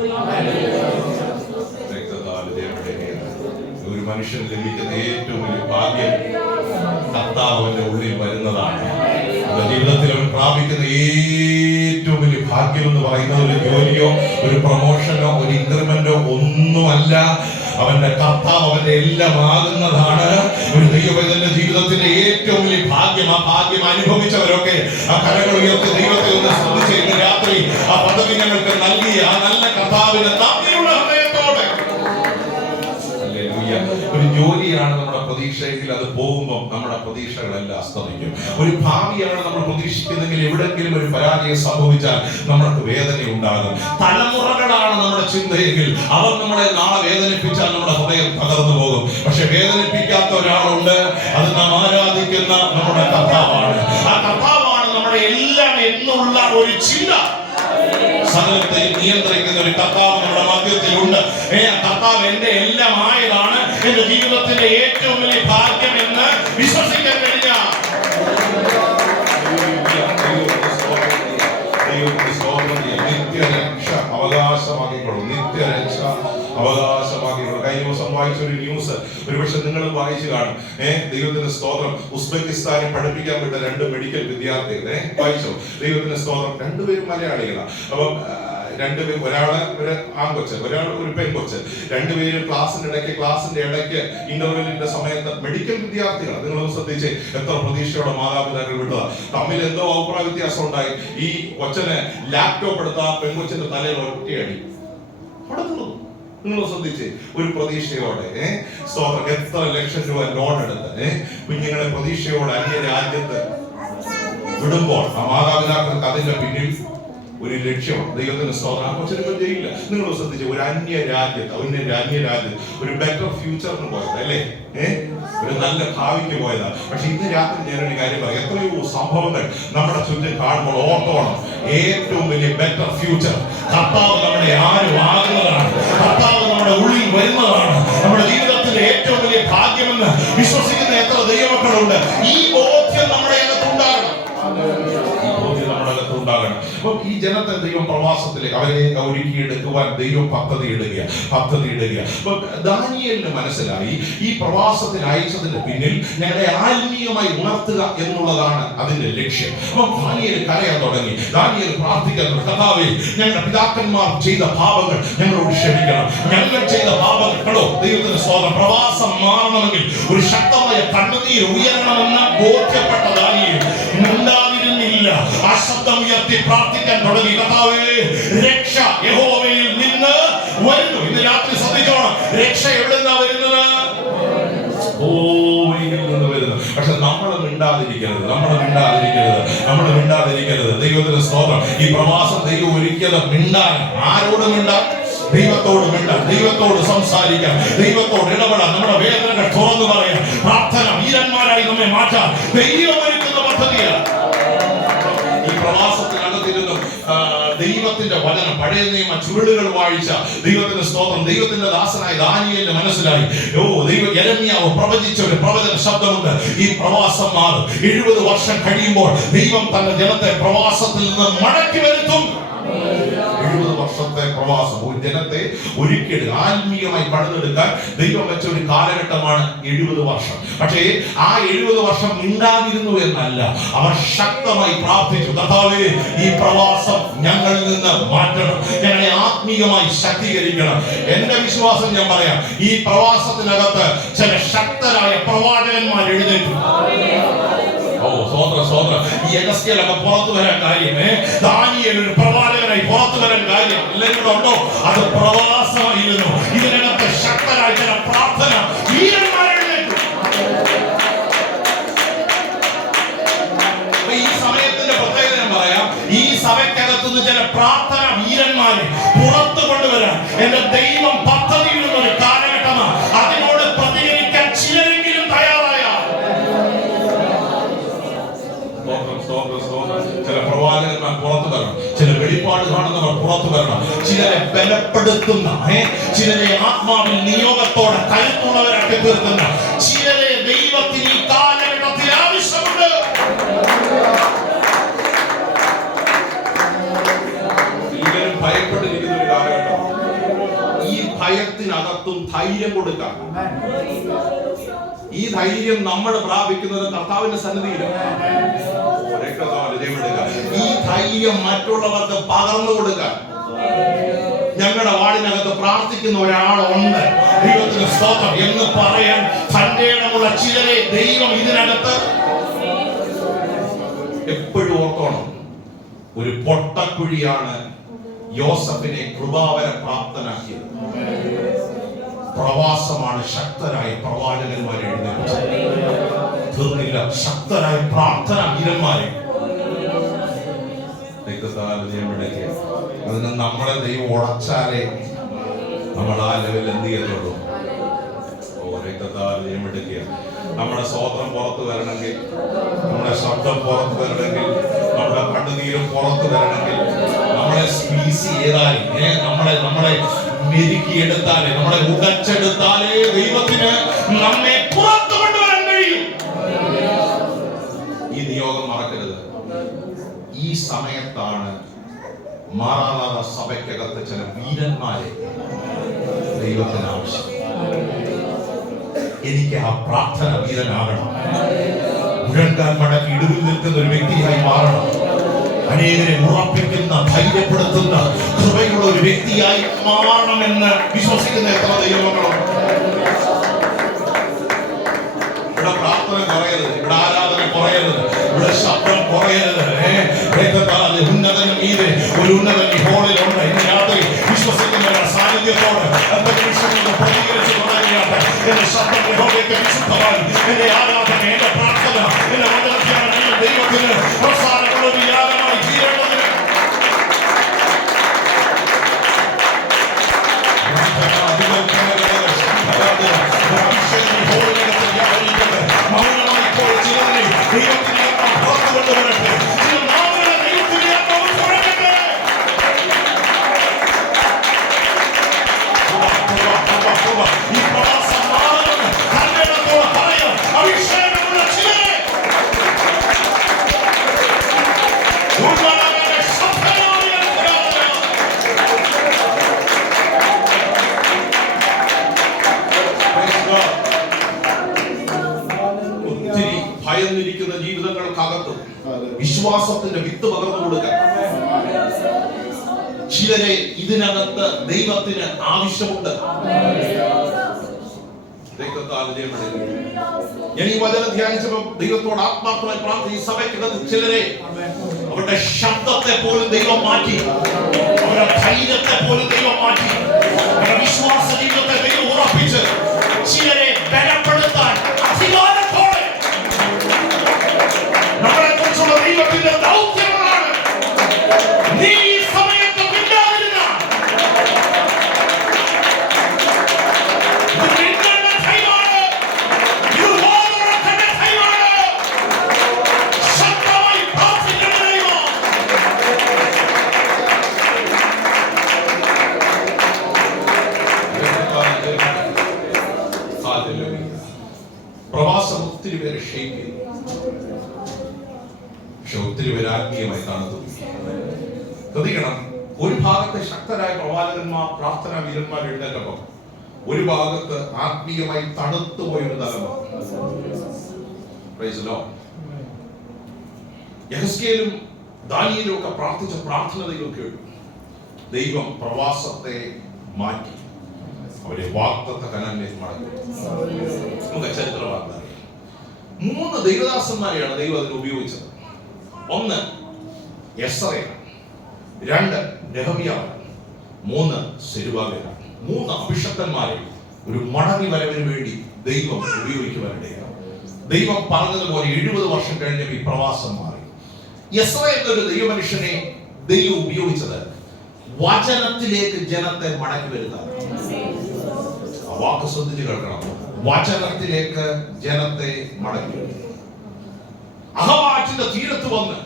ഒരു മനുഷ്യൻ ലഭിക്കുന്ന ഏറ്റവും വലിയ ഭാഗ്യം കർത്താവ് അവന്റെ ഉള്ളിൽ വരുന്നതാണ്. ജീവിതത്തിൽ അവൻ പ്രാപിക്കുന്ന ഏറ്റവും വലിയ ഭാഗ്യം എന്ന് പറയുന്നത് ഒരു ജോലിയോ, ഒരു പ്രൊമോഷനോ, ഒരു ഇൻക്രിമെന്റോ ഒന്നുമല്ല. അവന്റെ കർത്താവ് അവന്റെ എല്ലാം ആകുന്നതാണ്. ഒരു ദൈവത്തിന്റെ ജീവിതത്തിന്റെ ഏറ്റവും വലിയ ഭാഗ്യം. ആ ഭാഗ്യം അനുഭവിച്ചവരൊക്കെ ആ കരങ്ങൾ ഉയർത്തി ദൈവത്തെ ഒന്ന് ശ്രദ്ധിച്ച് ഇന്ന് രാത്രി ആ പദവി ഞങ്ങൾക്ക് നൽകിയ ആ നല്ല കർത്താവിന് നന്ദിയുള്ള ഹൃദയത്തോടെ. ഒരു ജോലിയാണ് നമ്മുടെ പ്രതീക്ഷയെങ്കിൽ അത് പോകുമ്പോൾ നമ്മുടെ പ്രതീക്ഷകളെല്ലാം അസ്തമിക്കും. ഒരു ഭാവിയാണ് നമ്മൾ പ്രതീക്ഷിക്കുന്നതെങ്കിൽ എവിടെയെങ്കിലും ഒരു പരാജയം സംഭവിച്ചാൽ നമ്മൾക്ക് വേദന ഉണ്ടാകും. തലമുറകളാണ് നമ്മുടെ ചിന്തയെങ്കിൽ അവർ നമ്മളെ നാളെ വേദനിപ്പിച്ചാൽ നമ്മുടെ ഹൃദയം തകർന്നു പോകും. പക്ഷെ വേദനിപ്പിക്കാത്ത ഒരാളുണ്ട്, അത് നാം ആരാധിക്കുന്ന നമ്മുടെ കർത്താവാണ്. ആ കർത്താവാണ് നമ്മുടെ എല്ലാം എന്നുള്ള ഒരു ചിന്ത. സകലത്തെ നിയന്ത്രിക്കുന്ന ഒരു കർത്താവ് നമ്മുടെ മധ്യത്തിലുണ്ട്. കർത്താവ് എന്റെ എല്ലാം ആയതാണ്, എന്റെ ജീവിതത്തിന്റെ ഏറ്റവും വലിയ ഭാഗ്യം എന്ന് വിശ്വസിക്കാൻ കഴിഞ്ഞാൽ നിത്യരക്ഷ അവകാശമാക്കിക്കൊള്ളും. നിത്യരക്ഷ അവകാശമാക്കിക്കൊള്ളും. കഴിഞ്ഞ ദിവസം വായിച്ച ഒരു ന്യൂസ് ഒരുപക്ഷെ നിങ്ങളും വായിച്ചു കാണും. ദൈവത്തിന്റെ സ്തോത്രം. ഉസ്ബെക്കിസ്ഥാനിൽ പഠിപ്പിക്കാൻ വിട്ട 2 മെഡിക്കൽ വിദ്യാർത്ഥികളെ വായിച്ചോ? ദൈവത്തിന്റെ സ്തോത്രം. 2 പേരും മലയാളികളാണ്. അപ്പം 2 പേര്, ഒരാള് ഒരു ആൺകൊച്ച്, ഒരാൾ ഒരു പെൺകൊച്ച്. 2 പേരും ക്ലാസിന്റെ ഇടയ്ക്ക് ഇന്റർവെല്ലിന്റെ സമയത്ത് മെഡിക്കൽ വിദ്യാർത്ഥികൾ. നിങ്ങളൊന്ന് ശ്രദ്ധിച്ചേ, എത്ര പ്രതീക്ഷയോടെ മാതാപിതാക്കൾ വിട്ടതാ. തമ്മിൽ എന്തോ അഭിപ്രായ വ്യത്യാസം ഉണ്ടായി. ഈ കൊച്ചന് ലാപ്ടോപ്പ് എടുത്ത പെൺകൊച്ചിന്റെ തലയിൽ ഒറ്റയടി. നിങ്ങൾ ശ്രദ്ധിച്ചേ, ഒരു പ്രതീക്ഷയോടെ സ്തോത്രം. എത്ര ലക്ഷം രൂപ ലോൺ എടുത്ത് കുഞ്ഞുങ്ങളെ പ്രതീക്ഷയോടെ അന്യ രാജ്യത്ത് വിടുമ്പോൾ ആ മാതാപിതാക്കൾക്ക് അതിന്റെ പിന്നിൽ ഒരു ലക്ഷ്യമാണ്. ദൈവത്തിന്റെ സ്തോത്രം. ആ കൊച്ചിനെ ചെയ്യില്ല. നിങ്ങൾ ശ്രദ്ധിച്ചു, ഒരു അന്യ രാജ്യത്ത് ഒരു ബെറ്റർ ഫ്യൂച്ചറിന് പോയത് അല്ലേ? ഒരു നല്ല ഭാവിക്ക് പോയതാണ്. പക്ഷെ ഇന്ന് രാത്രി ഞാനൊരു കാര്യം പറയാം. എത്രയോ സംഭവങ്ങൾ നമ്മുടെ ചുറ്റും കാണുമ്പോൾ ഓർത്തോണം, ഏറ്റവും വലിയ ബെറ്റർ ഫ്യൂച്ചർ കർത്താവ് നമ്മുടെ ആരും ആകുന്നതാണ്. കർത്താവ് നമ്മുടെ ഉള്ളിൽ വരുന്നതാണ്. നമ്മുടെ ജീവിതത്തിന്റെ ഏറ്റവും വലിയ ഭാഗ്യമെന്ന് വിശ്വസിക്കുന്ന എത്ര ദൈവമക്കളുണ്ട്? ഈ ബോധ്യം നമ്മുടെ അകത്തുണ്ടാകണം. അപ്പം ഈ ജനത്തെ ദൈവം പ്രവാസത്തിലേക്ക് അവരെ ഒരുക്കിയെടുക്കുവാൻ ദൈവം പദ്ധതി ഇടുക. അപ്പൊ ദാനിയേലിന് മനസ്സിലായി, ഈ പ്രവാസത്തിൽ അയച്ചതിന്റെ പിന്നിൽ ഞങ്ങളെ ആത്മീയമായി ഉണർത്തുക എന്നുള്ളതാണ് അതിന്റെ ലക്ഷ്യം. അപ്പൊ ദാനിയേൽ കരയാൻ തുടങ്ങി. ദാനിയേൽ പ്രാർത്ഥിക്കാൻ തുടങ്ങി. കർത്താവേ, ഞങ്ങളുടെ പിതാക്കന്മാർ ചെയ്ത പാപങ്ങൾ ഞങ്ങളോട് ക്ഷമിക്കണം. ഞങ്ങൾ ചെയ്ത പാപങ്ങളോ ദൈവത്തിന് സ്തോത്രം. പ്രവാസം മാറണമെങ്കിൽ ഒരു ശക്തമായ കണ്ണുനീർ ഉയരണമെന്ന് ബോധ്യപ്പെട്ട ദാനിയേൽ ഉണ്ടാതിരുന്നില്ല. ആ ശബ്ദം ഉയർത്തി പ്രാർത്ഥിക്കാൻ തുടങ്ങി. കർത്താവേ, രക്ഷ യഹോവയിൽ നിന്ന് വരുന്നു. ഇന്ന് രാത്രി ശ്രദ്ധിച്ചോണം, രക്ഷ എവിടെ നിന്നാ വരുന്നത്? പക്ഷെ നമ്മൾ മിണ്ടാതിരിക്കരുത്. ദൈവത്തിന്റെ സ്തോത്രം. ഈ പ്രവാസം ദൈവം ഒരിക്കലും മിണ്ടാൻ. ആരോട് മിണ്ടാൻ? ദൈവത്തോട് മിണ്ടാൻ, ദൈവത്തോട് സംസാരിക്കാം, ദൈവത്തോട് ഇടപെടാൻ, നമ്മുടെ വേദനകൾ തുറന്നു പറയാം. പ്രാർത്ഥന വീരന്മാരായി നമ്മെ മാറ്റാൻ ദൈവം ഒരുക്കുന്ന പദ്ധതിയാണ്. ഈ പ്രവാസത്തിനകത്തിരുന്നു ദൈവത്തിന്റെ വചനം, പഴയ നിയമ ചുരുളുകൾ വായിച്ച ദൈവത്തിന്റെ സ്തോത്രം. ദൈവത്തിന്റെ ദാസനായ ദാനിയേലിന് മനസ്സിലായി, യെരമ്യാവ് പ്രവചിച്ച ഒരു പ്രവചന ശബ്ദമുണ്ട്. ഈ പ്രവാസം മാറും. 70 വർഷം കഴിയുമ്പോൾ ദൈവം തന്റെ ജനത്തെ പ്രവാസത്തിൽ നിന്ന് മടക്കി വരുത്തും. 70 വർഷത്തെ പ്രവാസം ഒരു ജനത്തെ ഒരിക്കലും ആത്മീയമായി പണിതെടുക്കാൻ ദൈവം വെച്ച ഒരു കാലഘട്ടമാണ് 70 വർഷം. പക്ഷേ ആ 70 വർഷം മിണ്ടാതിരുന്നു എന്നല്ല, അവർ ശക്തമായി പ്രാർത്ഥിച്ചു. കർത്താവേ, ഈ പ്രവാസം ഞങ്ങളിൽ നിന്ന് മാറ്റണം, ഞങ്ങളെ ആത്മീയമായി ശക്തീകരിക്കണം. എന്റെ വിശ്വാസം ഞാൻ പറയാം, ഈ പ്രവാസത്തിനകത്ത് ചില ശക്തരായ പ്രവാചകന്മാർ എഴുന്നേറ്റു. ഈ യെഹെസ്കേലൊക്കെ പുറത്തു വരാൻ കാര്യം, ദാനിയേൽ ഒരു പ്രവാചകനായി പുറത്തു വരാൻ കാര്യം എല്ലാവരും ഉണ്ടോ? അത് പ്രവാസമായിരുന്നു. ഇതിനകത്ത് ശക്തരായ ചില പ്രാർത്ഥന വീരന്മാരെഴുന്നേറ്റു. ഈ സമയത്തിന്റെ പ്രത്യേകത ഞാൻ പറയാം, ഈ സഭയ്ക്കകത്തുനിന്ന് ചില പ്രാർത്ഥന വീരന്മാരെ പുറത്തു കൊണ്ടുവരാൻ എന്റെ ദൈവം പദ്ധതിയിടുന്ന ഒരു കാലഘട്ടമാണ്. അതിനോട് പ്രതികരിക്കാൻ ചിലരെങ്കിലും തയ്യാറായ ചില പ്രവാചകന്മാർ പുറത്തു വരണം, ചില വെളിപ്പാട് കാണുന്നവർ പുറത്തു വരണം, ചിലരെ ബലപ്പെടുത്തുന്ന, ചിലരെ ആത്മാവിൽ നിയോഗത്തോടെ കരുത്തുള്ളവരാക്കി തീർക്കുന്ന, ചിലരെ ദൈവത്തിന് ധൈര്യം കൊടുക്കാം. ഈ ധൈര്യം നമ്മൾ പ്രാപിക്കുന്നത് കർത്താവിന്റെ സന്നിധിയിലാണ്. ഈ ധൈര്യം മറ്റുള്ളവർക്ക് പകർന്നു കൊടുക്കാൻ ഞങ്ങളുടെ വാടിനകത്ത് പ്രാർത്ഥിക്കുന്ന ഒരാളുണ്ട്. ദൈവത്തിന് സ്തോത്രം എന്ന് പറയാൻ തന്റെ ഇടമുള്ള ചിലരെ ദൈവം ഇതിനകത്ത് എപ്പോഴും ഓർത്തോണം. ഒരു പൊട്ടക്കുഴിയാണ് യോസഫിനെ കൃപാവര പ്രാപ്തനാക്കിയത്. പ്രവാസമാണ് ശക്തരായ പ്രവാചകന്മാരെ എഴുന്നേൽപ്പിച്ചത്. തീർന്നില്ല, ശക്തരായ പ്രാർത്ഥന വീരന്മാരെ. അതിന് നമ്മളെ ദൈവം ഉടച്ചാലേ നമ്മൾ ആ ലെവലിൽ എന്ത് ചെയ്യത്തുള്ളൂ. നമ്മുടെ സ്വോത്രം പുറത്തു വരണമെങ്കിൽ, നമ്മുടെ ശബ്ദം പുറത്തു വരണമെങ്കിൽ, നമ്മുടെ കണ്ണുനീരും പുറത്തു വരണമെങ്കിൽ, നമ്മളെ സ്ക്വീസ് ചെയ്താലേ, നമ്മളെ മെരുക്കിയെടുത്താലേ, നമ്മളെ ഉടച്ചെടുത്താലേ ദൈവത്തിന് നമ്മെ പുറത്തു കൊണ്ടുവരാൻ കഴിയും. ഈ നിയോഗം മറക്കരുത്. ഈ സമയത്താണ് മാറാനാഥ സഭയ്ക്കകത്ത് ചില വീരന്മാരെ ദൈവത്തിന് ആവശ്യം. എനിക്ക് ആ പ്രാർത്ഥന വീരനാകണം. മുഴങ്കാൽ മടക്കി ഇടിവിൽ നിൽക്കുന്ന ഒരു വ്യക്തിയായി മാറണം. അനേകരെ ഉറപ്പിക്കുന്ന, ധൈര്യപ്പെടുത്തുന്ന, കൃപയുള്ള ഒരു വ്യക്തിയായി മാറണമെന്ന് വിശ്വസിക്കുന്ന എത്ര ദൈവമക്കളും. ഇവിടെ പ്രാർത്ഥന കുറയരുത്, ഇവിടെ ആരാധന കുറയരുത്, ഇവിടെ ശബ്ദം കുറയരുത്. ഉന്നതനും മീതെ ഒരു ഉന്നതൻ ഈ ഹോളിലുണ്ട്. ഇന്ന് രാത്രി വിശ്വസിക്കുന്ന സാന്നിധ്യത്തോട് പ്രതികരിച്ചു തുടങ്ങിയാട്ടെ. എന്റെ ശബ്ദം യഹോവയ്ക്ക് വിശുദ്ധമായി, എന്റെ ആരാധന, എന്റെ പ്രാർത്ഥന, എന്റെ വചനധ്യാനം ദൈവത്തിന് പ്രസാദമുള്ള ഒരു യാഗമായി തീരേണ്ടതിന് മൗനമായി പോയി ചിലതിനെ ദൈവത്തിന് പുറത്തു കൊണ്ടുവരട്ടെ. ഭയന്നിരിക്കുന്ന ജീവിതങ്ങൾക്കകത്ത് വിശ്വാസത്തിന്റെ വിത്ത് പകർന്നു കൊടുക്കാൻ ചിലരെ ഇതിനകത്ത് ദൈവത്തിന് ആവശ്യമുണ്ട്. ഞാൻ ഈ വചനം ധ്യാനിച്ചപ്പോൾ ദൈവത്തോട് ആത്മാർത്ഥമായി പ്രാർത്ഥിച്ച സഭയ്ക്കകത്ത് ചിലരെ അവരുടെ ശബ്ദത്തെ പോലും ദൈവം മാറ്റി, അവരുടെ ധൈര്യത്തെ പോലും ദൈവം മാറ്റി, അവരുടെ വിശ്വാസ ജീവിതത്തെ ദൈവം ഉറപ്പിച്ച് ചിലരെ ബലപ്പെടുത്താൻ അധികാരത്തോടെ നമ്മളെ കുറിച്ചുള്ള ദൈവത്തിന്റെ ദൗത്യങ്ങളാണ്. നീ ഈ സമയത്ത് പിന്നാതിരുന്ന ശക്തമായി പ്രാർത്ഥിക്കുന്ന ദൈവം. പ്രവാസം ഒത്തിരി പേരെ ഷേപ്പ് ചെയ്തു. പക്ഷെ ഒത്തിരി പേര് ആത്മീയമായി കാണുന്നു. ശ്രദ്ധിക്കണം, ഒരു ഭാഗത്ത് ശക്തരായ പ്രവാചകന്മാർ, പ്രാർത്ഥനാ വീരന്മാർ എഴുന്നേറ്റപ്പോൾ ഒരു ഭാഗത്ത് ആത്മീയമായി തണുത്തുപോയ ഒരു തലമുറ. യെഹെസ്കേലും ദാനിയേലും ഒക്കെ പ്രാർത്ഥിച്ച പ്രാർത്ഥന ദൈവം കേട്ടു. ദൈവം പ്രവാസത്തെ മാറ്റി അവരെ വാഗ്ദത്ത കനാനിലേക്ക് മടക്കി. നമുക്ക് ചരിത്ര വാർത്ത അറിയാം. 3 ദൈവദാസന്മാരെയാണ് ദൈവം അതിന് ഉപയോഗിച്ചത്. 1 എസ്രയാണ്, 2 നെഹമ്യാവാണ്, 3 സെരുബാബേലാണ്. 3 അഭിഷക്തന്മാരെ ഒരു മടങ്ങി വരവിന് വേണ്ടി ദൈവം ഉപയോഗിക്കുവാനിടയാണ്. ദൈവം പറഞ്ഞതുപോലെ 70 വർഷം കഴിഞ്ഞ ഈ പ്രവാസം മാറി. എസ്ര എന്നൊരു ദൈവമനുഷ്യനെ ദൈവം ഉപയോഗിച്ചത് വചനത്തിലേക്ക് ജനത്തെ മടക്കി വരുത്താൻ. വാക്ക് ശ്രദ്ധിച്ച് കേൾക്കണം. വചനത്തിലേക്ക് ജനത്തെ മടക്കി. അഹവാറ്റിന്റെ തീരത്ത് വന്ന്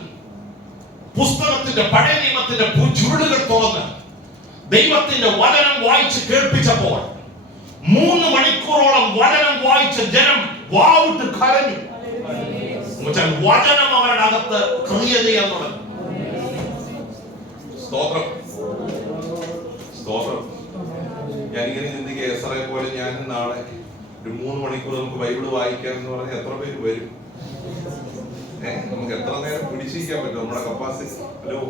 പുസ്തകത്തിന്റെ പഴയ നിയമത്തിന്റെ ചുരുളുകൾ തുറന്ന് ദൈവത്തിന്റെ വചനം വായിച്ച് കേൾപ്പിച്ചപ്പോൾ 3 മണിക്കൂറോളം വചനം വായിച്ച ജനം വാവിട്ട് കരഞ്ഞു. വചനം അവരുടെ അകത്ത് ക്രിയ ചെയ്യാൻ തുടങ്ങി. സ്തോത്രം, സ്തോത്രം. ഞാനിങ്ങനെ ചിന്തിക്കുക, എസ്രയെ പോലെ ഞാൻ നാളെ ഒരു 3 മണിക്കൂർ നമുക്ക് ബൈബിള് വായിക്കാം എന്ന് പറഞ്ഞാൽ എത്ര പേര് വരും? നമുക്ക് എത്ര നേരം പിടിച്ചിരിക്കാൻ പറ്റും നമ്മുടെ കപ്പാസിറ്റി? ഹലോ.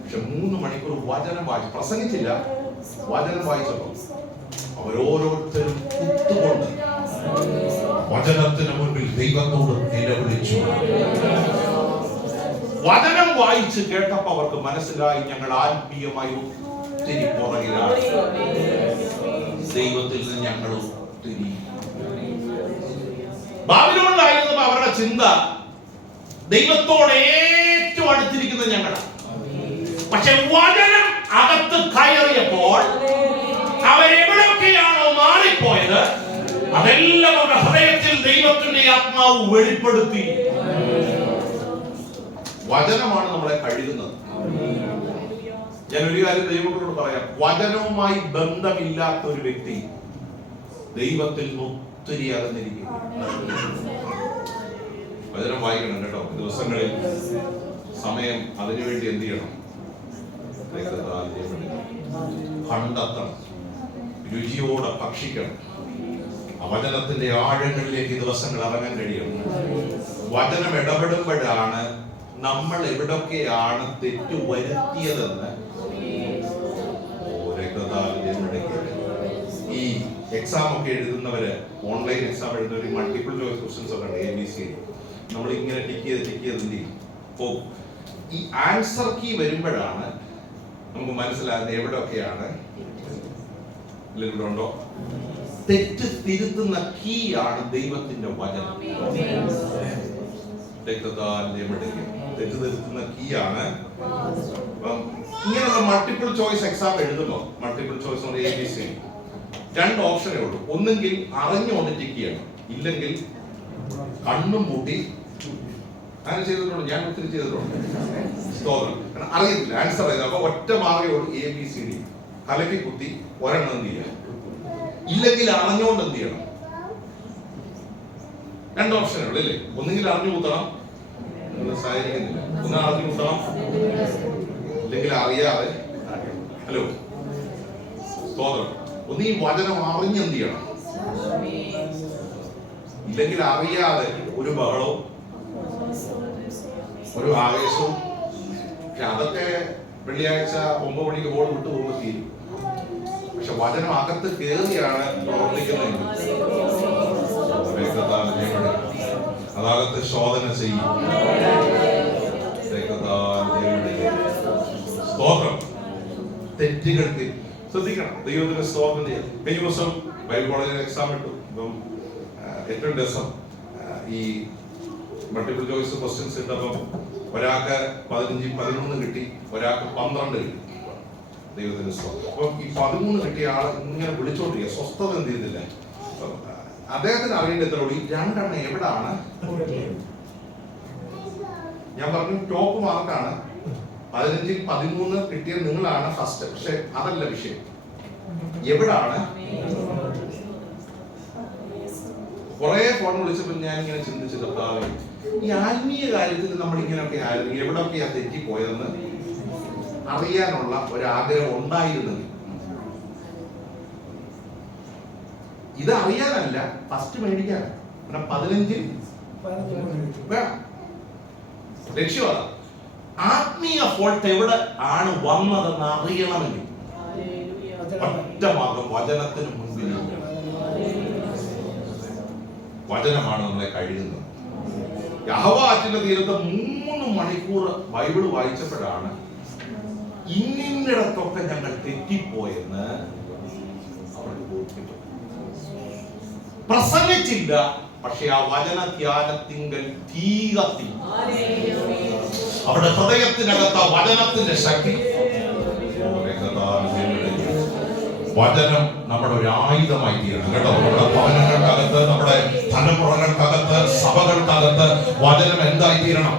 പക്ഷെ 3 മണിക്കൂർ വചനം വായിച്ചു, പ്രസംഗിച്ചില്ല, വചനം വായിച്ചപ്പോ അവരോരോരുത്തരും കുത്തുകൊണ്ട് വചനത്തിന് മുൻപിൽ ദൈവത്തോട് നിലവിളിച്ചു. വചനം വായിച്ച് കേട്ടപ്പോ അവർക്ക് മനസ്സിലായി ഞങ്ങൾ ആത്മീയമായി ഒത്തിരി പുറകിലാണ്, ദൈവത്തിൽ നിന്ന് ഞങ്ങൾ ഒത്തിരി. ബാബിലോണിലായിരുന്നപ്പോ അവരുടെ ചിന്ത ദൈവത്തോട് ഏറ്റവും അടുത്തിരിക്കുന്നത് ഞങ്ങളാണ്. പക്ഷെ വചനം അകത്ത് കയറിയപ്പോൾ അവരെവിടെയൊക്കെയാണോ മാറിപ്പോയത് അതെല്ലാം അവരുടെ ഹൃദയത്തിൽ ദൈവത്തിന്റെ ആത്മാവ് വെളിപ്പെടുത്തി. വചനമാണ് നമ്മളെ കഴുകുന്നത്. ഞാൻ ഒരു കാര്യം ദൈവത്തോട് പറയാം, വചനവുമായി ബന്ധമില്ലാത്ത ഒരു വ്യക്തി ദൈവത്തിൽ ഒത്തിരി അകന്നിരിക്കും. വചനം വായിക്കണം കേട്ടോ. ദിവസങ്ങളിൽ സമയം അതിനുവേണ്ടി എന്ത് ചെയ്യണം? കണ്ടെത്തണം, രുചിയോടെ ഭക്ഷിക്കണം. വചനത്തിന്റെ ആഴങ്ങളിലേക്ക് ദിവസങ്ങൾ ഇറങ്ങാൻ കഴിയണം. വചനം ഇടപെടുമ്പോഴാണ് നമ്മൾ എവിടൊക്കെയാണ് തെറ്റ് വരുത്തിയതെന്ന്. ഈ എക്സാം ഒക്കെ എഴുതുന്നവര്, ഓൺലൈൻ എക്സാം എഴുതുന്നവർ മൾട്ടിപ്പിൾ ചോയ്സ് ക്വസ്റ്റ്യൻസ് ഒക്കെ ഉണ്ട്, ABC. നമ്മൾ ഇങ്ങനെ ടിക്ക് ചെയ്ത് എന്ത് ചെയ്യും പോകും. ഈ ആൻസർ കീ വരുമ്പോഴാണ് നമുക്ക് മനസ്സിലാകുന്നത് എവിടെയൊക്കെയാണ് ഉണ്ടോ. തെറ്റ് തിരുത്തുന്ന കീ ആണ് ദൈവത്തിന്റെ വചനം. തെറ്റ് തിരുത്തുന്ന കീ ആണ്. ഇങ്ങനെയുള്ള മൾട്ടിപ്പിൾ ചോയ്സ് എക്സാം എഴുതുമ്പോ, മൾട്ടിപ്പിൾ ചോയ്സ് ABC 2 ഓപ്ഷനേ ഉള്ളൂ. ഒന്നെങ്കിൽ അറിഞ്ഞുകൊണ്ട് ടിക്ക് ചെയ്യണം, ഇല്ലെങ്കിൽ കണ്ണും പൂട്ടി. അങ്ങനെ ചെയ്തിട്ടുണ്ട്, ഞാൻ ഒത്തിരി ചെയ്തിട്ടുണ്ട്. കാരണം അറിയത്തില്ല ആൻസർ ചെയ്ത്, അപ്പൊ ഒറ്റ മാർഗേ ഉള്ളൂ, ABCD. തലയ്ക്ക് കുത്തി ഒരെണ്ണം എന്ത് ചെയ്യാം, ഇല്ലെങ്കിൽ അറിഞ്ഞുകൊണ്ട് എന്ത് ചെയ്യണം. 2 ഓപ്ഷനേ ഉള്ളൂ അല്ലേ? ഒന്നെങ്കിൽ അറിഞ്ഞു കൂത്തണം, സഹായിക്കുന്നില്ല. ഒന്ന് അറിഞ്ഞു കൂത്തണം, ഇല്ലെങ്കിൽ അറിയാതെ. ഹലോ, സ്തോത്രം. ഒന്ന് ഈ വചനം അറിഞ്ഞെന്ത് ചെയ്യണം, ഇല്ലെങ്കിൽ അറിയാതെ ഒരു ബഹളവും ഒരു ആവേശവും. അതൊക്കെ വെള്ളിയാഴ്ച 9 മണിക്ക് ബോൾ വിട്ടു പോകുമ്പോൾ തീരും. പക്ഷെ വചനം അകത്ത് കയറിയാണ് പ്രവർത്തിക്കുന്നത്. അതകത്ത് ശോധന ചെയ്യും. സ്തോത്രം. തെറ്റുകൾക്ക് ശ്രദ്ധിക്കണം. ദൈവത്തിന് സ്തോത്രം ചെയ്യാം. കഴിഞ്ഞ ദിവസം ബൈബിൾ കോളേജിൽ എക്സാം ഇട്ടു. ഇപ്പം ഏറ്റവും രസം, ഈ മൾട്ടിപ്പിൾ ചോയ്സ് ക്വസ്റ്റ്യൻസ് ഇട്ടപ്പം ഒരാൾക്ക് 15, 11 കിട്ടി, ഒരാൾക്ക് 12 കിട്ടി. ദൈവത്തിന് സ്തോത്രം. അപ്പം ഈ 13 കിട്ടിയ ആളെ ഇങ്ങനെ വിളിച്ചോണ്ടിരിക്കുക, സ്വസ്ഥത എന്ത് ചെയ്യുന്നില്ല. അദ്ദേഹത്തിന് അറിയേണ്ടതുള്ളൂ ഈ 2 എണ്ണം എവിടാണ്. ഞാൻ പറഞ്ഞു ടോപ്പ് മാർക്കാണ്. 15, 13 കിട്ടിയ നിങ്ങളാണ് ഫസ്റ്റ്. പക്ഷെ അതല്ല വിഷയം, എവിടാണ്. കുറെ ഫോൺ വിളിച്ചപ്പോൾ ഞാൻ ഇങ്ങനെ ചിന്തിച്ചു, കർത്താവേ, ഈ ആത്മീയ കാര്യത്തിൽ നമ്മൾ ഇങ്ങനെയൊക്കെ ആയിരുന്നു, എവിടെയൊക്കെയാ തെറ്റിപ്പോയതെന്ന് അറിയാനുള്ള ഒരാഗ്രഹം ഉണ്ടായിരുന്നെങ്കിൽ. ഇത് അറിയാനല്ല, ഫസ്റ്റ് മേടിക്കാനാണ്. 15 വേണം. ലക്ഷ്യം ആത്മീയ ഫോൾട്ട് എവിടെ ആണ് വന്നതെന്ന് അറിയണമെങ്കിൽ ഒറ്റ മാർഗം വചനത്തിന് മുൻപിൽ. വചനമാണ് നമ്മളെ കഴുകുന്നത്. യഹോവ ആറ്റിന്റെ തീരത്ത് 3 മണിക്കൂർ ബൈബിൾ വായിച്ചപ്പോഴാണ് ഇന്നിടത്തൊക്കെ ഞങ്ങൾ തെറ്റിപ്പോയെന്ന് അവർക്ക് ബോധ്യപ്പെട്ടു. പ്രസംഗിച്ചില്ല, പക്ഷെ ആ വചന ധ്യാനത്തിങ്കൽ തീ കത്തി. അവരുടെ ഹൃദയത്തിനകത്ത് ആ വചനത്തിന്റെ ശക്തി. വചനം നമ്മുടെ ഒരു ആയുധമായി തീരണം കേട്ടോ. നമ്മുടെ ഭവനങ്ങൾക്കകത്ത്, നമ്മുടെ തലമുറകൾക്കകത്ത്, സഭകൾക്കകത്ത് വചനം എന്തായി തീരണം.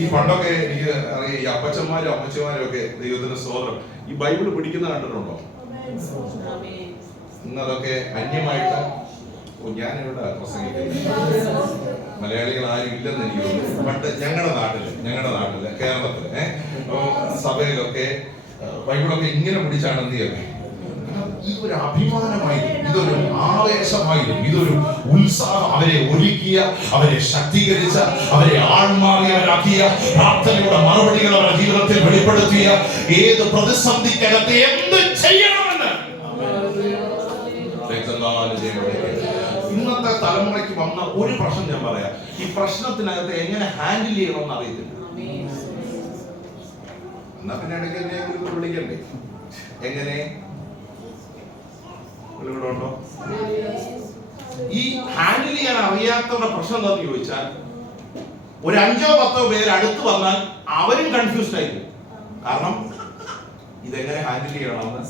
ഈ പണ്ടൊക്കെ എനിക്ക് അറിയാം, ഈ അപ്പച്ചന്മാരും അമ്മച്ചമാരും ഒക്കെ, ദൈവത്തിന് സ്തോത്രം, ഈ ബൈബിള് പിടിക്കുന്ന കണ്ടിട്ടുണ്ടോ? ഇന്നതൊക്കെ അന്യമായിട്ട് ഞാനിവിടെ പ്രസംഗിക്കുന്നത് മലയാളികൾ ആരും ഇല്ലെന്ന് എനിക്ക് തോന്നുന്നു. പണ്ട് ഞങ്ങളുടെ നാട്ടില് കേരളത്തില് സഭയിലൊക്കെ ബൈബിളൊക്കെ ഇങ്ങനെ പിടിച്ചാണ് എന്ത് ചെയ്യുന്നത്? ഇതൊരു അഭിമാനമായിരുന്നു, ഇതൊരു ആവേശമായിരുന്നു, ഇതൊരു ഉത്സാഹം. അവരെ ഒരുക്കിയ, അവരെ ശക്തീകരിച്ച, അവരെ ആൾമാറിയവരാക്കിയ, പ്രാർത്ഥനയുടെ മറുപടികൾ അവരുടെ ജീവിതത്തിൽ വെളിപ്പെടുത്തിയ, ഏത് പ്രതിസന്ധിക്കകത്ത് എന്ത് ചെയ്യണമെന്ന് ഇന്നത്തെ തലമുറയ്ക്ക് വന്ന ഒരു പ്രശ്നം ഞാൻ പറയാം. ഈ പ്രശ്നത്തിനകത്ത് എങ്ങനെ ഹാൻഡിൽ ചെയ്യണമെന്ന് അറിയത്തില്ല. എന്നാ പിന്നെ ഇടയ്ക്ക് എന്നെ വിളിക്കണ്ടേ? എങ്ങനെ ഉണ്ടോ? ഈ ഹാൻഡിൽ ചെയ്യാൻ അറിയാത്തവരുടെ പ്രശ്നം എന്താണെന്ന് ചോദിച്ചാൽ, ഒരു 5-10 പേര് അടുത്ത് വന്നാൽ അവരും കൺഫ്യൂസ്ഡ് ആയിരിക്കും. കാരണം ഇതെങ്ങനെ ഹാൻഡിൽ ചെയ്യണമെന്ന്.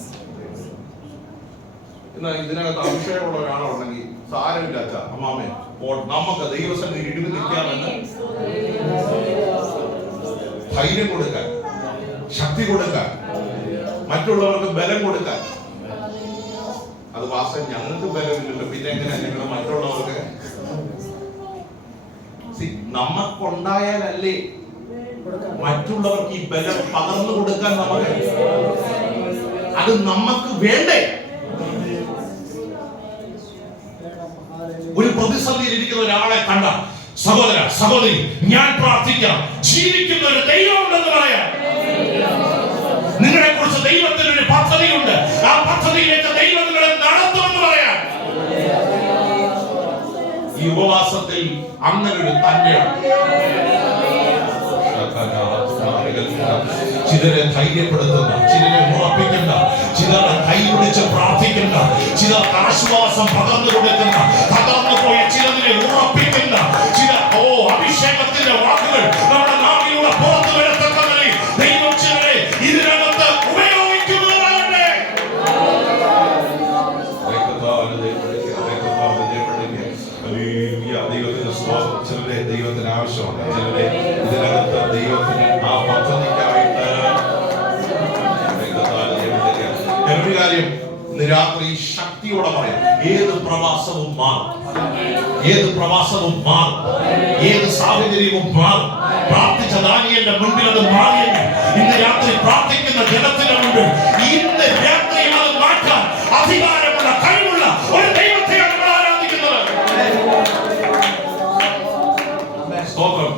എന്നാൽ ഇതിനകത്ത് അഭിഷേകമുള്ള ഒരാളുണ്ടെങ്കിൽ സാരമില്ല അച്ഛാ, അമ്മാമേ, നമുക്ക് ദൈവസന്നിധിയിൽ ഇടിവ് നിൽക്കാമെന്ന് ധൈര്യം കൊടുക്കാൻ, ശക്തി കൊടുക്കാൻ, മറ്റുള്ളവർക്ക് ബലം കൊടുക്കാൻ. അത് വാസ്തവം ഞങ്ങൾക്ക് ബലമില്ലല്ലോ, പിന്നെ എങ്ങനെ ഞങ്ങൾ മറ്റുള്ളവർക്ക്? നമുക്കുണ്ടായാലല്ലേ മറ്റുള്ളവർക്ക് ഈ ബലം പകർന്നു കൊടുക്കാൻ നമുക്ക്? അത് നമുക്ക് വേണ്ടേ? ഒരു പ്രതിസന്ധിയിൽ ഇരിക്കുന്ന ഒരാളെ കണ്ട സഹോദര സഹോദരി, ഞാൻ പ്രാർത്ഥിക്കാം, ജീവിക്കുന്ന ഒരു ദൈവം ഉണ്ടെന്ന് പറയാം. നിങ്ങളെ കുറിച്ച് ദൈവത്തിന് ഒരു പദ്ധതിയുണ്ട്, ആ പദ്ധതിയിലേക്ക് ദൈവം നിങ്ങളെ നടത്തുമെന്ന് പറയാം. ഈ ഉപവാസത്തിൽ അങ്ങനെ ഒരു തന്നെയാണ്. ചിലരെ ധൈര്യപ്പെടുത്തുന്ന, ചിലരെ ഉറപ്പിക്കുന്ന, ചിലരെ കൈപിടിച്ച് പ്രാർത്ഥിക്കുന്ന, ചിലർക്ക് ആശ്വാസം പകർന്നു കൊടുക്കുന്ന, തകർന്നു പോയ ചിലതിനെ ഉറപ്പിക്കുന്ന ചില അഭിഷേകത്തിന്റെ വാക്കുകൾ നമ്മുടെ നാവിലൂടെ പുറത്തു വരത്തക്ക നിലയിൽ ദൈവം ചിലരെ ഇതിനകത്ത് ഉപയോഗിക്കുന്നതാകട്ടെ. ദൈവത്തിന്റെ സ്തോത്രം. ചിലരെ ദൈവത്തിന് ആവശ്യമുണ്ട്, ചിലരെ ഇതിനകത്ത് ദൈവത്തിന് ആ പദ്ധതിക്കായിട്ട്. ഒരു കാര്യം ഇന്ന് രാത്രി ശക്തിയോടെ പറയാം, ഏത് പ്രവാസവും മാറും, ഏത് പ്രവാസവും മാറും, ഏത് സാഹചര്യവും മാറും. പ്രാർത്ഥിച്ച ദാനിയേലിന്റെ മുൻപിൽ അത് മാറിയെങ്കിൽ ഇന്ന് രാത്രി പ്രാർത്ഥിക്കുന്ന ജനത്തിന്റെ മുൻപിൽ ഇന്ന് രാത്രി അത് മാറ്റാൻ അധികാരമുള്ള, കഴിവുള്ള ഒരു ദൈവത്തെയാണ് നമ്മൾ ആരാധിക്കുന്നത്. സ്തോത്രം.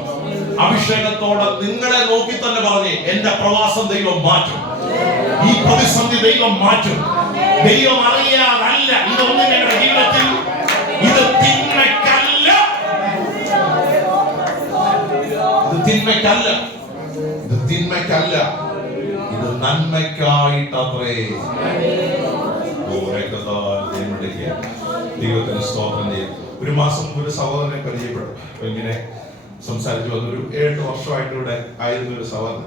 അഭിഷേകത്തോടെ നിങ്ങളെ നോക്കി തന്നെ പറഞ്ഞേ, എന്റെ പ്രവാസം ദൈവം മാറ്റും, ഈ പ്രതിസന്ധി ദൈവം മാറ്റും. ദൈവം അറിയാതല്ല ഇതൊന്നും ഞങ്ങളുടെ ജീവിതത്തിൽ. ഇത് തിന്മയ്ക്കല്ല, ഇത് തിന്മയ്ക്കല്ല, ഇത് തിന്മയ്ക്കല്ല, ഇത് നന്മയ്ക്കായിട്ടത്രേ. ദൈവത്തിന് സ്തോത്രം ചെയ്യാം. ഒരു മാസം ഒരു സഹോദരനെ പരിചയപ്പെട്ടു. ഇങ്ങനെ സംസാരിച്ചു വന്നൊരു 7 വർഷമായിട്ട് ഇവിടെ ആയിരുന്ന ഒരു സഹോദരൻ.